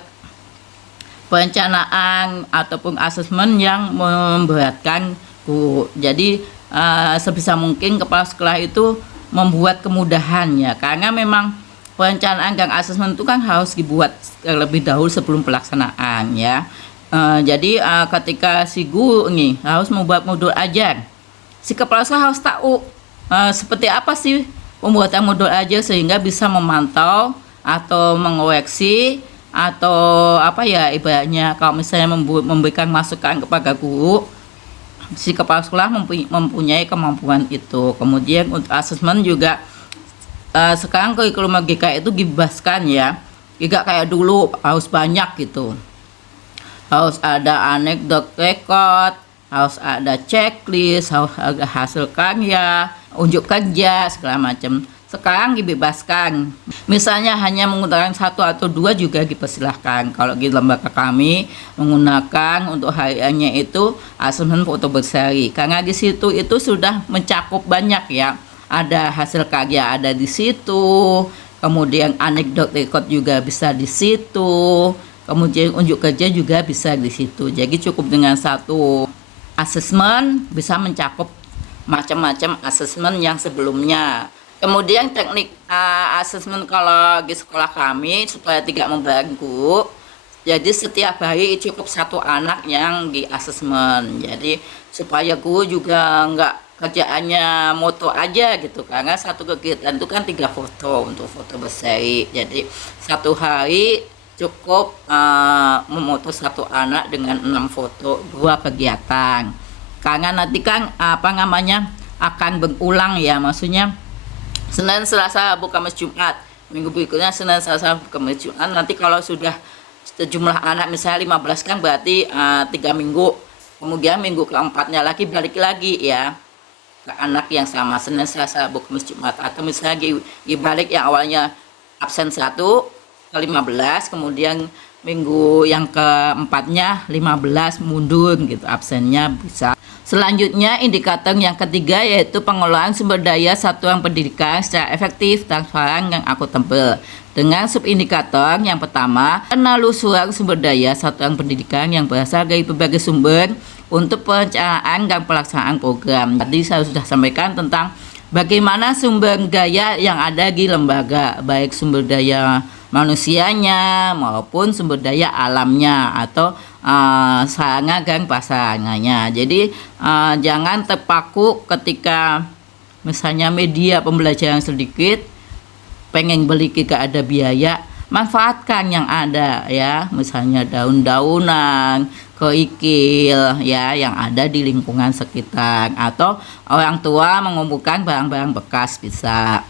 perencanaan ataupun asesmen yang memberatkan guru. Jadi sebisa mungkin kepala sekolah itu membuat kemudahan ya, karena memang perencanaan dan asesmen itu kan harus dibuat terlebih dahulu sebelum pelaksanaan ya. Jadi ketika si guru ini harus membuat modul ajar, si kepala sekolah harus tahu seperti apa sih pembuatan modul ajar sehingga bisa memantau atau mengoreksi atau ibaratnya kalau misalnya memberikan masukan kepada guru, si kepala sekolah mempunyai kemampuan itu. Kemudian untuk asesmen juga sekarang kurikulum Merdeka itu dibebaskan ya, tidak kayak dulu harus banyak gitu. Harus ada anekdot record, harus ada checklist, harus ada hasil karya, unjuk kerja, segala macam. Sekarang dibebaskan. Misalnya hanya menggunakan 1 atau 2 juga dipersilahkan. Kalau di lembaga kami menggunakan untuk hariannya itu asesmen foto berseri. Karena di situ itu sudah mencakup banyak ya. Ada hasil karya ada di situ, kemudian anekdot record juga bisa di situ. Kemudian unjuk kerja juga bisa di situ. Jadi cukup dengan 1 asesmen bisa mencakup macam-macam asesmen yang sebelumnya. Kemudian teknik asesmen kalau di sekolah kami supaya tidak mengganggu. Jadi setiap hari cukup 1 anak yang di asesmen. Jadi supaya guru juga enggak kerjaannya moto aja gitu, karena 1 kegiatan itu kan 3 foto untuk foto berseri. Jadi 1 hari cukup memoto 1 anak dengan 6 foto 2 kegiatan, karena nanti kan akan berulang ya, maksudnya Senin, Selasa, Rabu, Kamis, Jumat, minggu berikutnya Senin, Selasa, Rabu, Kamis, Jumat. Nanti kalau sudah sejumlah anak misalnya 15 kan berarti 3 minggu, kemudian minggu keempatnya lagi balik lagi ya ke anak yang sama, Senin, Selasa, Rabu, Kamis, Jumat. Atau misalnya dibalik yang awalnya absen 1 ke 15, kemudian minggu yang keempatnya 15 mundur gitu absennya bisa. Selanjutnya indikator yang ketiga yaitu pengelolaan sumber daya satuan pendidikan secara efektif, transparan, dan akuntabel. Dengan subindikator yang pertama, penelusuran sumber daya satuan pendidikan yang berasal dari berbagai sumber untuk perencanaan dan pelaksanaan program. Tadi saya sudah sampaikan tentang bagaimana sumber daya yang ada di lembaga, baik sumber daya manusianya maupun sumber daya alamnya atau sarana dan prasarananya. Jadi jangan terpaku ketika misalnya media pembelajaran sedikit, pengen beli gak ada biaya, manfaatkan yang ada ya, misalnya daun-daunan, kerikil ya yang ada di lingkungan sekitar, atau orang tua mengumpulkan barang-barang bekas bisa.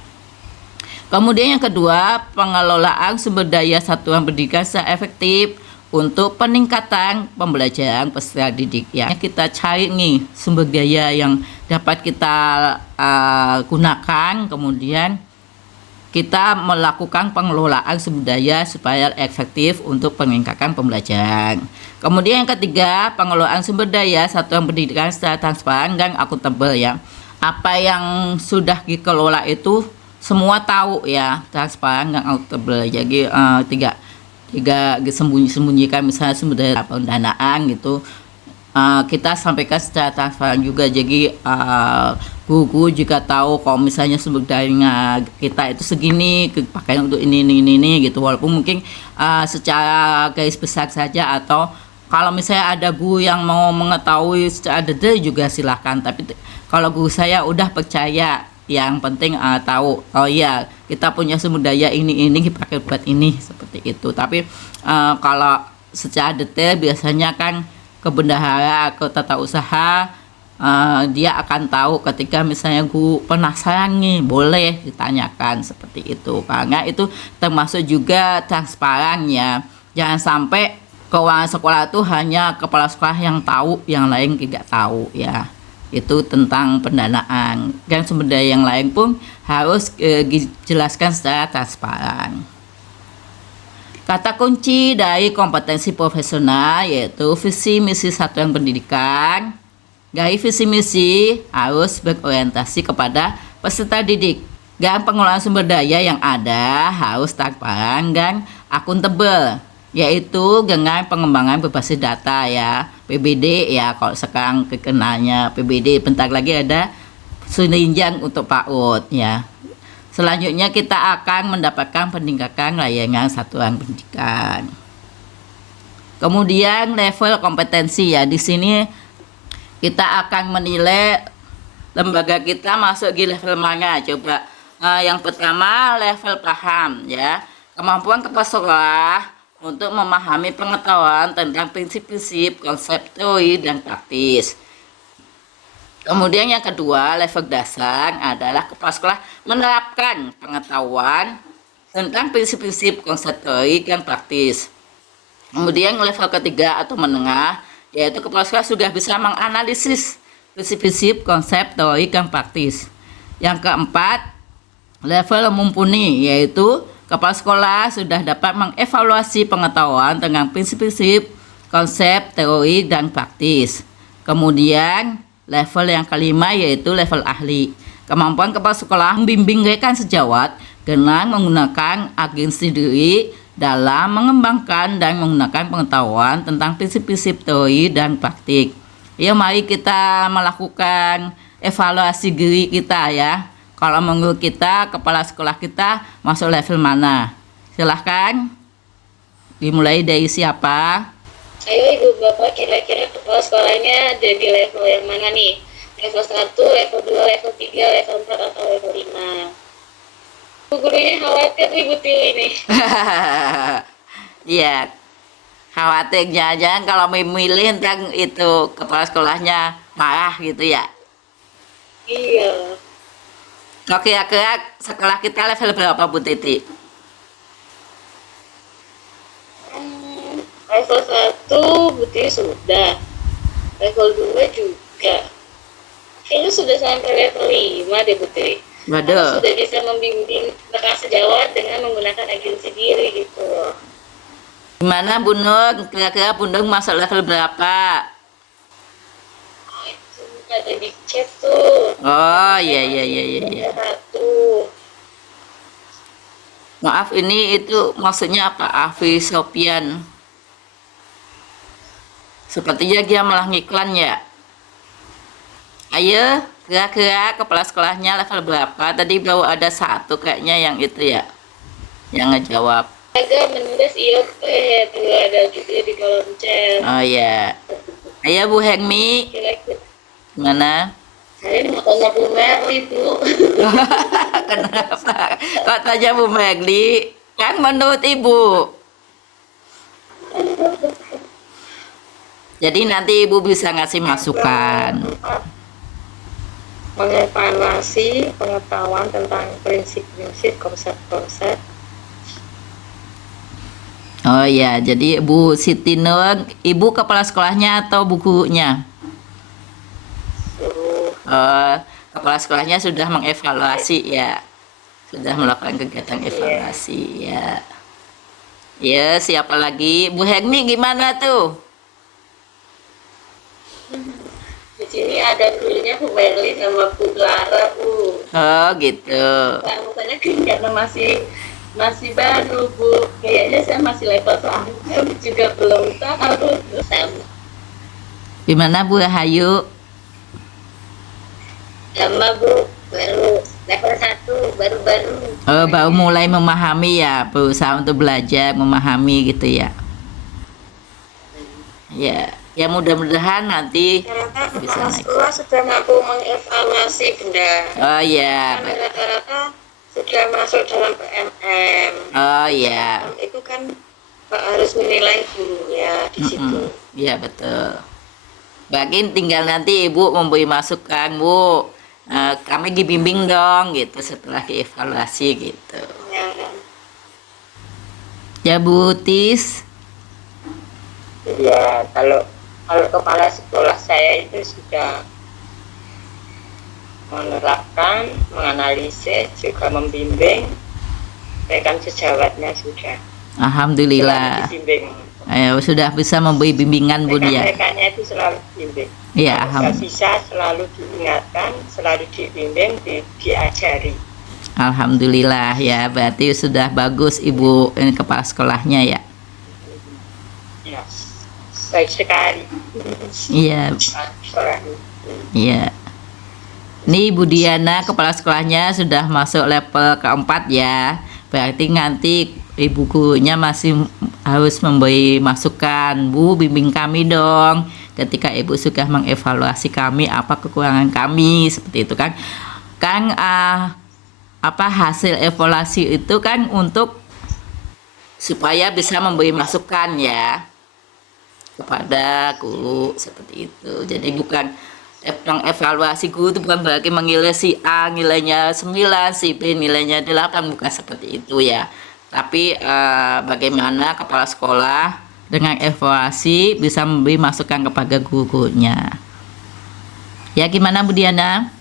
Kemudian yang kedua, pengelolaan sumber daya satuan pendidikan secara efektif untuk peningkatan pembelajaran peserta didik ya. Kita cari nih sumber daya yang dapat kita gunakan, kemudian kita melakukan pengelolaan sumber daya supaya efektif untuk peningkatan pembelajaran. Kemudian yang ketiga, pengelolaan sumber daya satuan pendidikan secara transparan dan akuntabel ya. Apa yang sudah dikelola itu semua tahu ya, transparan dan akuntabel. Jadi tiga sembunyikan misalnya sumber daya pendanaan gitu, kita sampaikan secara transparan juga. Jadi guru juga tahu kalau misalnya sumber daya kita itu segini pakai untuk ini gitu, walaupun mungkin secara garis besar saja, atau kalau misalnya ada guru yang mau mengetahui secara detail juga silahkan, tapi kalau guru saya udah percaya, yang penting tahu oh iya kita punya sumber daya ini dipakai buat ini, seperti itu. Tapi kalau secara detail biasanya kan ke bendahara, ke tata usaha, dia akan tahu ketika misalnya guru penasaran nih, boleh ditanyakan seperti itu, karena itu termasuk juga transparan ya. Jangan sampai keuangan sekolah itu hanya kepala sekolah yang tahu, yang lain tidak tahu ya. Itu tentang pendanaan, dan sumber daya yang lain pun harus dijelaskan secara transparan. Kata kunci dari kompetensi profesional yaitu visi misi satuan pendidikan. Dari visi misi harus berorientasi kepada peserta didik, dan pengelolaan sumber daya yang ada harus transparan dan akuntabel, yaitu dengan pengembangan berbasis data ya, PBD ya. Kalau sekarang kekenanya PBD, bentar lagi ada jenjang untuk PAUD ya. Selanjutnya kita akan mendapatkan peningkatan layanan satuan pendidikan. Kemudian level kompetensi ya, di sini kita akan menilai lembaga kita masuk di level mana. Coba yang pertama level paham ya, kemampuan kepala sekolah untuk memahami pengetahuan tentang prinsip-prinsip, konsep, teori, dan praktis. Kemudian yang kedua, level dasar adalah kepala sekolah menerapkan pengetahuan tentang prinsip-prinsip, konsep, teori, dan praktis. Kemudian level ketiga atau menengah, yaitu kepala sekolah sudah bisa menganalisis prinsip-prinsip, konsep, teori, dan praktis. Yang keempat, level mumpuni, yaitu kepala sekolah sudah dapat mengevaluasi pengetahuan tentang prinsip-prinsip, konsep, teori, dan praktis. Kemudian level yang kelima yaitu level ahli. Kemampuan kepala sekolah membimbing rekan sejawat dengan menggunakan agensi diri dalam mengembangkan dan menggunakan pengetahuan tentang prinsip-prinsip teori dan praktik. Ya, mari kita melakukan evaluasi diri kita ya. Kalau menurut kita, kepala sekolah kita masuk level mana? Silahkan dimulai dari siapa? Ayo Ibu Bapak, kira-kira kepala sekolahnya ada di level yang mana nih? Level 1, level 2, level 3, level 4, atau level 5? Gurunya khawatir Ibu Tili nih. Iya, khawatir jangan-jangan kalau memilih kan itu kepala sekolahnya marah gitu ya. Iya. Kira-kira sekolah kita level berapa Bu Titi? Level 1 Bu Tili sudah. Level 2 juga. Kayaknya sudah sampai level 5 deh Bu Tili. Waduh. Sudah bisa membimbing rekan sejawat dengan menggunakan agensi diri gitu. Gimana Bu Nur? Kira-kira Bu Nur masuk level berapa? Itu ada di chat tuh. Oh iya. Satu. Maaf, ini itu maksudnya apa? Afi Sopian. Sepertinya dia malah ngiklan ya. Ayo, kira-kira kepala sekolahnya level berapa? Tadi baru ada satu kayaknya yang itu ya, yang ngejawab. Agak menulis IOP, tuh ada juga di kolom chat. Oh ya. Ayo Bu Hengmi, Kira-kira gimana? Saya ini mau tanya Bu Merli, Bu. Kenapa? Kok tanya Bu Megli? Kan menurut Ibu. Jadi nanti Ibu bisa ngasih masukan. Mengevaluasi pengetahuan tentang prinsip-prinsip, konsep-konsep. Oh ya, jadi Bu Siti Nur, Ibu kepala sekolahnya atau bu gurunya? Suruh Kepala sekolahnya sudah mengevaluasi ya. Sudah melakukan kegiatan evaluasi ya. Ya, siapa lagi? Bu Hegmi gimana tuh? Di sini ada gurunya Bu Merli sama Bu Clara, Bu. Oh gitu. Bukannya karena masih baru, Bu. Kayaknya saya masih level 1 juga belum tahu. Gimana Bu Hayu? Sama Bu, baru level 1, baru-baru. Oh, baru mulai memahami ya, berusaha untuk belajar, memahami gitu ya. Ya, ya mudah-mudahan nanti rata-rata bisa kepala naik. sekolah sudah mampu mengevaluasi, Bunda. Oh ya, Kan rata-rata sudah masuk dalam PMM. oh ya, Itu kan harus menilai gurunya di situ. ya betul. Bagi tinggal nanti Ibu memberi masukan, Bu. Kami dibimbing dong, gitu setelah dievaluasi gitu. Ya, Ya Bu Tis. ya kalau kepala sekolah saya itu sudah menerapkan, menganalisis, juga membimbing, berikan sejawatnya sudah. Alhamdulillah. Selalu dibimbing. Sudah bisa memberi bimbingan Bun ya. Rekan-rekannya itu selalu dibimbing. Iya, Bisa selalu diingatkan, selalu dibimbing, diajari. Alhamdulillah ya, berarti sudah bagus Ibu ini kepala sekolahnya ya. Ya, baik sekali. Iya, Sekolahnya. iya. Ini Ibu Diana kepala sekolahnya sudah masuk level keempat ya. Berarti nanti Ibu gurunya masih harus memberi masukan. Bu, bimbing kami dong. Ketika Ibu sudah mengevaluasi kami, apa kekurangan kami, seperti itu kan. Kan hasil evaluasi itu kan untuk supaya bisa memberi masukan ya kepada guru seperti itu. Jadi bukan evaluasi guru itu bukan berarti menilai si A nilainya 9, si B nilainya 8, bukan seperti itu ya. Tapi bagaimana kepala sekolah dengan evaluasi bisa memberi masukan kepada guru-gurunya. Ya gimana Bu Diana?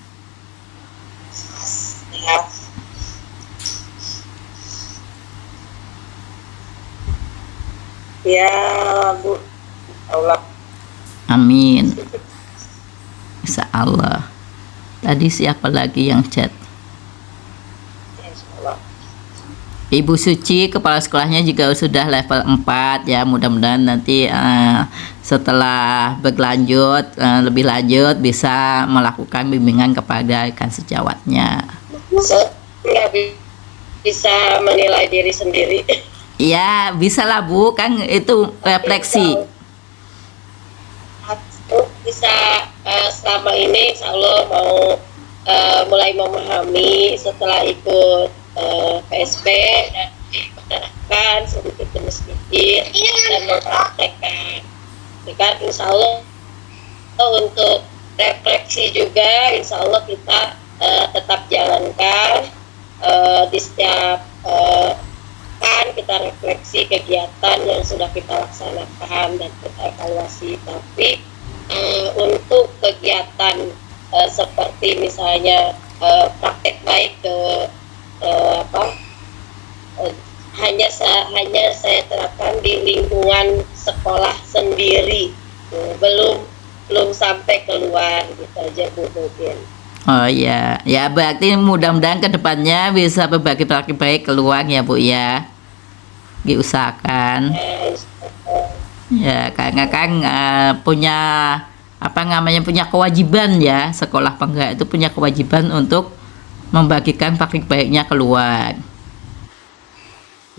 Ya, Bu. Allah. Amin. Insya Allah. Tadi siapa lagi yang chat? Insyaallah. Ibu Suci kepala sekolahnya juga sudah level 4 ya. Mudah-mudahan nanti setelah berlanjut lebih lanjut bisa melakukan bimbingan kepada rekan sejawatnya. Nggak bisa menilai diri sendiri. Ya bisa lah Bu, kan itu refleksi. Bisa selama ini insya Allah mau mulai memahami setelah ikut PSP dan dipraktekkan sedikit demi sedikit dan mempraktekkan. Kan insya Allah untuk refleksi juga insya Allah kita tetap jalankan di setiap kan kita refleksi kegiatan yang sudah kita laksanakan dan kita evaluasi. Tapi untuk kegiatan seperti misalnya praktek baik ke hanya saya terapkan di lingkungan sekolah sendiri, belum sampai keluar gitu aja Bu mungkin. Oh ya, ya berarti mudah-mudahan kedepannya bisa berbagi praktik baik keluar ya Bu ya, diusahakan. Ya karena kan punya punya kewajiban ya, sekolah penggerak itu punya kewajiban untuk membagikan praktik baiknya keluar.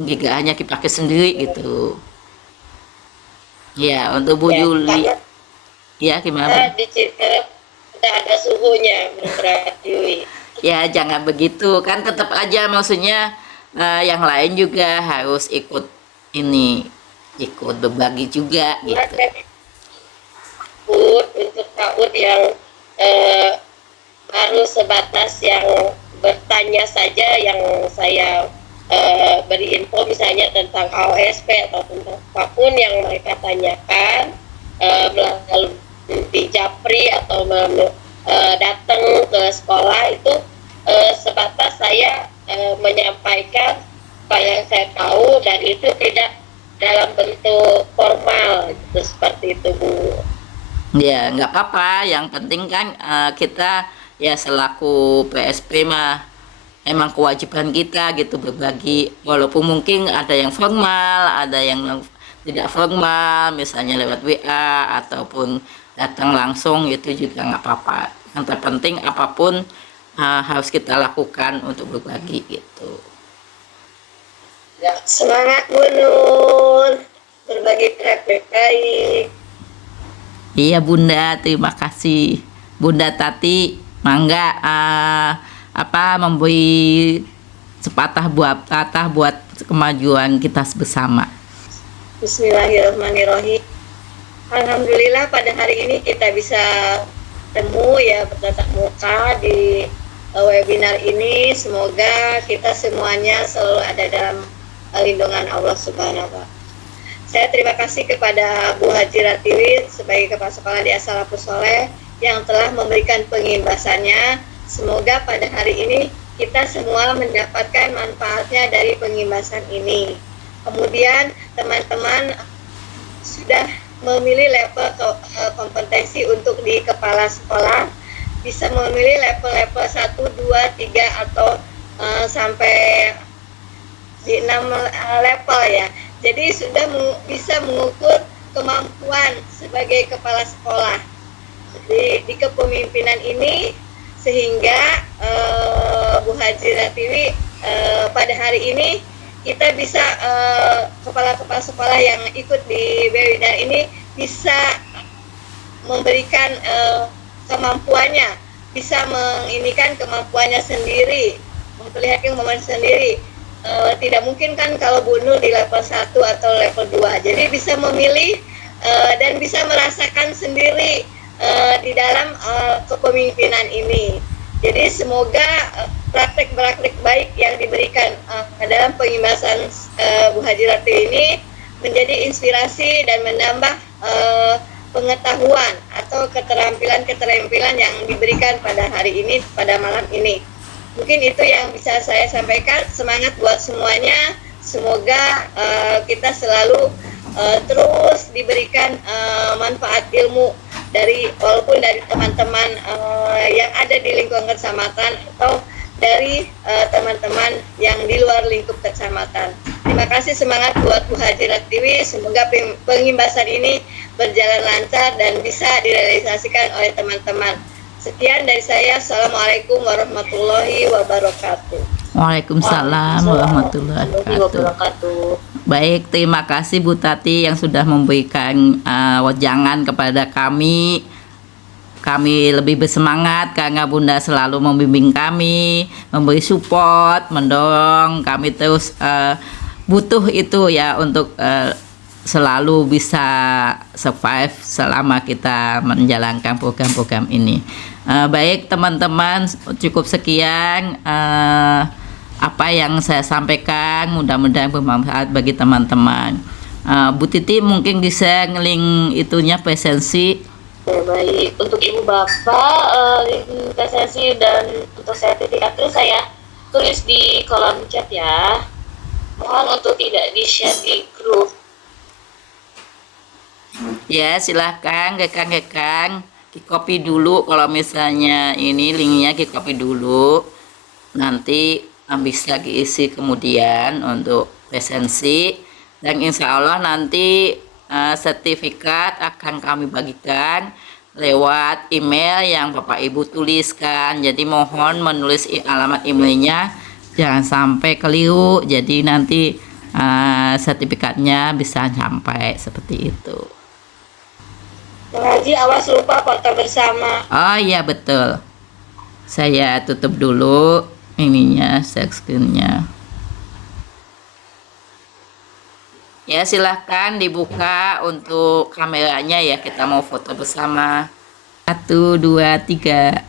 Tidak hanya dipakai sendiri gitu. Ya untuk Bu Yuli. Ya gimana? nggak ada suhunya, Bung Pratiwi. Ya jangan begitu kan, tetap aja maksudnya yang lain juga harus ikut ini, ikut berbagi juga gitu. Untuk PAUD yang harus sebatas yang bertanya saja, yang saya beri info misalnya tentang OSP atau tentang apapun yang mereka tanyakan melalui Japri atau datang ke sekolah itu sebatas saya menyampaikan apa yang saya tahu, dan itu tidak dalam bentuk formal gitu, seperti itu Bu. Ya nggak apa-apa, yang penting kan kita ya selaku PSP mah emang kewajiban kita gitu berbagi, walaupun mungkin ada yang formal, ada yang tidak formal, misalnya lewat WA ataupun datang langsung, itu juga nggak apa-apa. Yang terpenting apapun harus kita lakukan untuk berbagi gitu. Ya, semangat Bu Nur, berbagi praktek baik. Iya Bunda, terima kasih. Bunda Tati, mangga memberi sepatah buat kata buat kemajuan kita bersama. Bismillahirrahmanirrahim. Alhamdulillah pada hari ini kita bisa temu ya, bertatap muka di webinar ini. Semoga kita semuanya selalu ada dalam lindungan Allah Subhanahu wa Ta'ala. Saya terima kasih kepada Bu Haji Ratiwi sebagai Kepala Sekolah di As-Salafus Sholeh yang telah memberikan pengimbasannya. Semoga pada hari ini kita semua mendapatkan manfaatnya dari pengimbasan ini. Kemudian teman-teman sudah memilih level kompetensi untuk di kepala sekolah, bisa memilih level-level 1, 2, 3 atau sampai di 6 level ya. Jadi sudah bisa mengukur kemampuan sebagai kepala sekolah di kepemimpinan ini, sehingga Bu Haji Ratiwi pada hari ini kita bisa kepala-kepala sekolah yang ikut di webinar ini bisa memberikan kemampuannya, bisa menginikan kemampuannya sendiri, memperlihatkan kemampuan sendiri. Tidak mungkin kan kalau Bu Nur di level 1 atau level 2, jadi bisa memilih dan bisa merasakan sendiri di dalam kepemimpinan ini. Jadi semoga praktek-praktek baik yang diberikan dalam pengimbasan Bu Haji Ratiwi ini menjadi inspirasi dan menambah pengetahuan atau keterampilan-keterampilan yang diberikan pada hari ini, pada malam ini. Mungkin itu yang bisa saya sampaikan. Semangat buat semuanya. Semoga kita selalu terus diberikan manfaat ilmu walaupun dari teman-teman yang ada di lingkungan kecamatan atau dari teman-teman yang di luar lingkup kecamatan. Terima kasih, semangat buat Bu Haji Ratiwi. Semoga pengimbasan ini berjalan lancar dan bisa direalisasikan oleh teman-teman. Sekian dari saya. Assalamualaikum warahmatullahi wabarakatuh. Waalaikumsalam warahmatullahi wabarakatuh. Baik, terima kasih Bu Tati yang sudah memberikan wejangan kepada kami. Kami lebih bersemangat karena Bunda selalu membimbing kami, memberi support, mendorong kami terus butuh itu ya untuk selalu bisa survive selama kita menjalankan program-program ini. Baik teman-teman, cukup sekian apa yang saya sampaikan, mudah-mudahan bermanfaat bagi teman-teman. Bu Titi mungkin bisa nge-link itunya presensi. Baik, untuk Ibu Bapak link presensi dan untuk sertifikat itu saya tulis di kolom chat ya. Mohon untuk tidak di-share di grup. Ya, silahkan rekan-rekan copy dulu, kalau misalnya ini linknya copy dulu, nanti bisa diisi kemudian untuk presensi, dan insya Allah nanti sertifikat akan kami bagikan lewat email yang Bapak Ibu tuliskan. Jadi mohon menulis alamat emailnya, jangan sampai keliru, jadi nanti sertifikatnya bisa sampai seperti itu. Ngaji awas lupa foto bersama. Oh iya betul. Saya tutup dulu ininya, share screen-nya. Ya silahkan dibuka untuk kameranya ya, kita mau foto bersama. 1, 2, 3.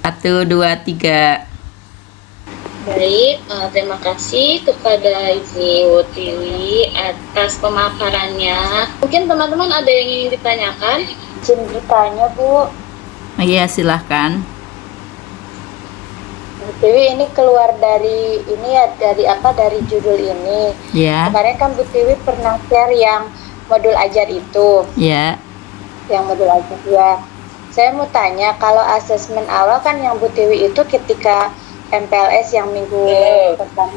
1, 2, 3. Baik, terima kasih kepada Ibu Tiwi atas pemaparannya. Mungkin teman-teman ada yang ingin ditanyakan? Izin bertanya Bu. Iya silahkan. Bu Tiwi, ini keluar dari ini ya, dari judul ini. Ya, Kemarin kan Bu Tiwi pernah share yang modul ajar itu, ya. yang modul ajar ya. Saya mau tanya, kalau asesmen awal kan yang Bu Tiwi itu ketika MPLS yang minggu pertama.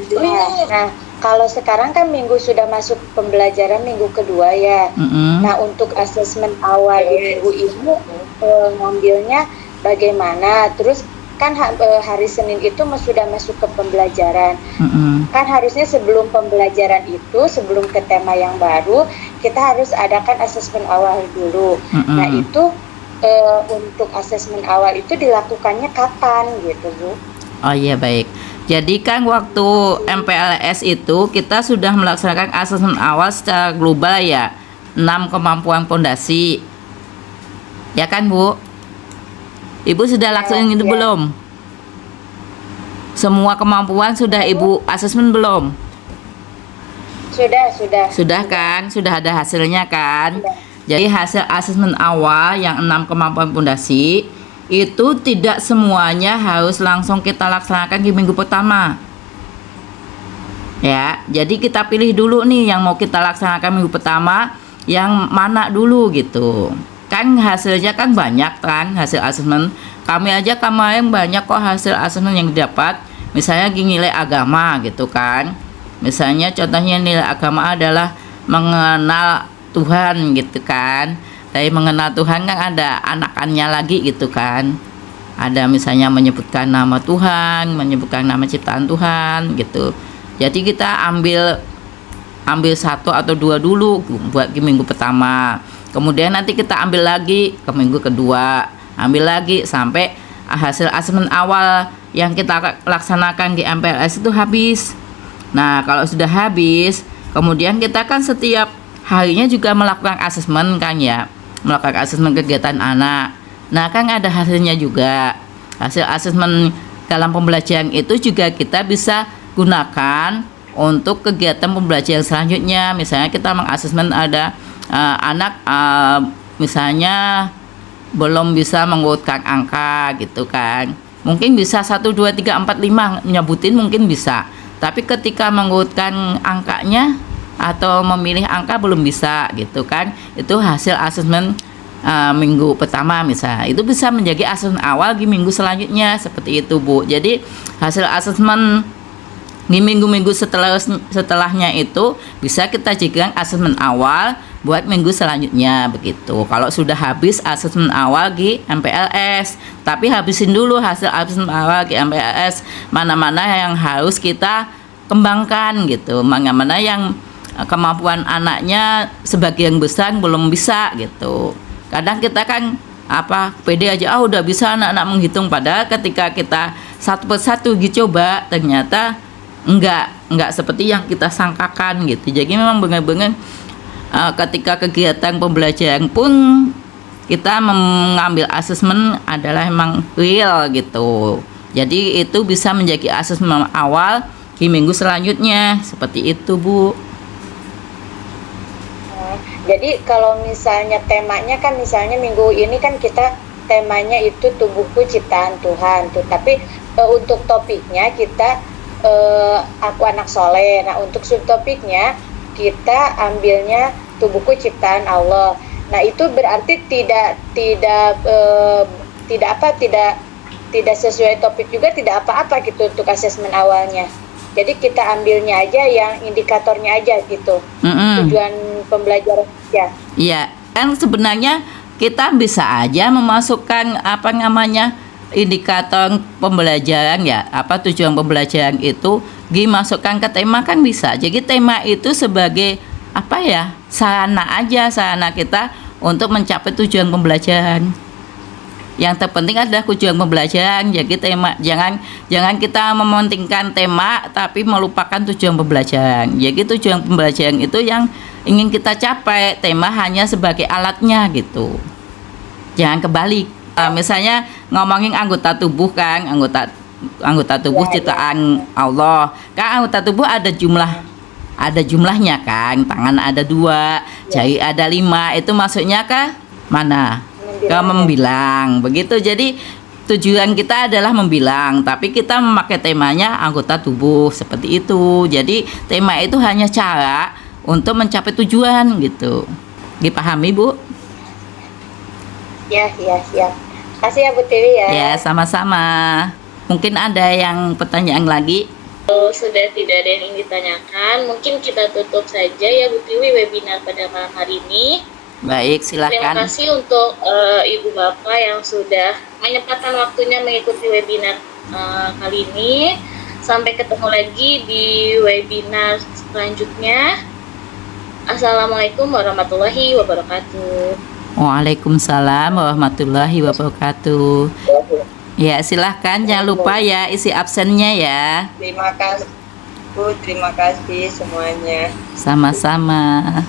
Nah, kalau sekarang kan minggu sudah masuk pembelajaran minggu kedua ya. Nah, untuk asesmen awal minggu ini ngambilnya bagaimana? Terus kan hari Senin itu sudah masuk ke pembelajaran. Kan harusnya sebelum pembelajaran itu, sebelum ke tema yang baru, kita harus adakan asesmen awal dulu. Nah, itu untuk asesmen awal itu dilakukannya kapan gitu, Bu? Oh iya baik. Jadi kan waktu MPLS itu kita sudah melaksanakan asesmen awal secara global ya, 6 kemampuan pondasi. Ya kan Bu? Ibu sudah laksanain itu belum? Semua kemampuan sudah Ibu asesmen belum? Sudah. Sudah kan? Sudah ada hasilnya kan? Jadi hasil asesmen awal yang 6 kemampuan pondasi itu tidak semuanya harus langsung kita laksanakan di minggu pertama. Ya, jadi kita pilih dulu nih yang mau kita laksanakan minggu pertama, yang mana dulu gitu. Kan hasilnya kan banyak kan hasil asesmen. Kami aja kemarin banyak kok hasil asesmen yang didapat. Misalnya nilai agama gitu kan. Misalnya contohnya nilai agama adalah mengenal Tuhan gitu kan. Dari mengenal Tuhan kan ada anakannya lagi gitu kan. Ada misalnya menyebutkan nama Tuhan, menyebutkan nama ciptaan Tuhan gitu. Jadi kita ambil 1 atau 2 dulu buat di minggu pertama. Kemudian nanti kita ambil lagi ke minggu kedua, ambil lagi sampai hasil asesmen awal yang kita laksanakan di MPLS itu habis. Nah, kalau sudah habis, kemudian kita kan setiap harinya juga melakukan asesmen kan ya, melakukan asesmen kegiatan anak. Nah, kan ada hasilnya juga. Hasil asesmen dalam pembelajaran itu juga kita bisa gunakan untuk kegiatan pembelajaran selanjutnya. Misalnya kita mengasesmen ada anak misalnya belum bisa mengurutkan angka gitu kan. Mungkin bisa 1, 2, 3, 4, 5 nyebutin mungkin bisa. Tapi ketika mengurutkan angkanya atau memilih angka belum bisa gitu kan. Itu hasil asesmen minggu pertama misalnya. Itu bisa menjadi asesmen awal di minggu selanjutnya seperti itu, Bu. Jadi hasil asesmen di minggu-minggu setelahnya itu bisa kita jadikan asesmen awal buat minggu selanjutnya begitu. Kalau sudah habis asesmen awal di MPLS, tapi habisin dulu hasil asesmen awal di MPLS, mana-mana yang harus kita kembangkan gitu, mana-mana yang kemampuan anaknya sebagian besar belum bisa gitu. Kadang kita kan pede aja, udah bisa anak-anak menghitung, padahal ketika kita satu persatu dicoba ternyata enggak seperti yang kita sangkakan gitu. Jadi memang benar-benar ketika kegiatan pembelajaran pun kita mengambil asesmen adalah memang real gitu. Jadi itu bisa menjadi asesmen awal di minggu selanjutnya seperti itu, Bu. Jadi kalau misalnya temanya kan, misalnya minggu ini kan kita temanya itu tubuhku ciptaan Tuhan tuh, tapi untuk topiknya kita aku anak soleh. Nah, untuk subtopiknya kita ambilnya tubuhku ciptaan Allah. Nah, itu berarti tidak sesuai topik juga, tidak apa-apa gitu untuk asesmen awalnya. Jadi kita ambilnya aja yang indikatornya aja gitu. Tujuan pembelajaran ya. Iya, kan sebenarnya kita bisa aja memasukkan indikator pembelajaran ya, tujuan pembelajaran itu dimasukkan ke tema kan bisa. Jadi tema itu sebagai sarana aja, sarana kita untuk mencapai tujuan pembelajaran. Yang terpenting adalah tujuan pembelajaran. Jadi jangan kita mementingkan tema tapi melupakan tujuan pembelajaran. Jadi tujuan pembelajaran itu yang ingin kita capai, tema hanya sebagai alatnya gitu. Jangan kebalik. Misalnya ngomongin anggota tubuh kan, anggota tubuh ciptaan Allah. Kan anggota tubuh ada jumlahnya kan, tangan ada 2, jari ada 5, itu maksudnya ke mana? Ke membilang, begitu. Jadi tujuan kita adalah membilang, tapi kita memakai temanya anggota tubuh seperti itu. Jadi tema itu hanya cara untuk mencapai tujuan gitu. Dipahami Bu? Ya, siap. Kasih ya Bu Tiwi ya. Ya, sama-sama. Mungkin ada yang pertanyaan lagi? Kalau sudah tidak ada yang ingin ditanyakan, mungkin kita tutup saja ya Bu Tiwi webinar pada malam hari ini. Baik, Terima silakan. kasih untuk Ibu Bapak yang sudah menyempatkan waktunya mengikuti webinar kali ini. Sampai ketemu lagi di webinar selanjutnya. Assalamualaikum warahmatullahi wabarakatuh. Waalaikumsalam warahmatullahi wabarakatuh. Ya, silahkan jangan lupa ya isi absennya ya. Terima kasih Bu, terima kasih semuanya. Sama-sama.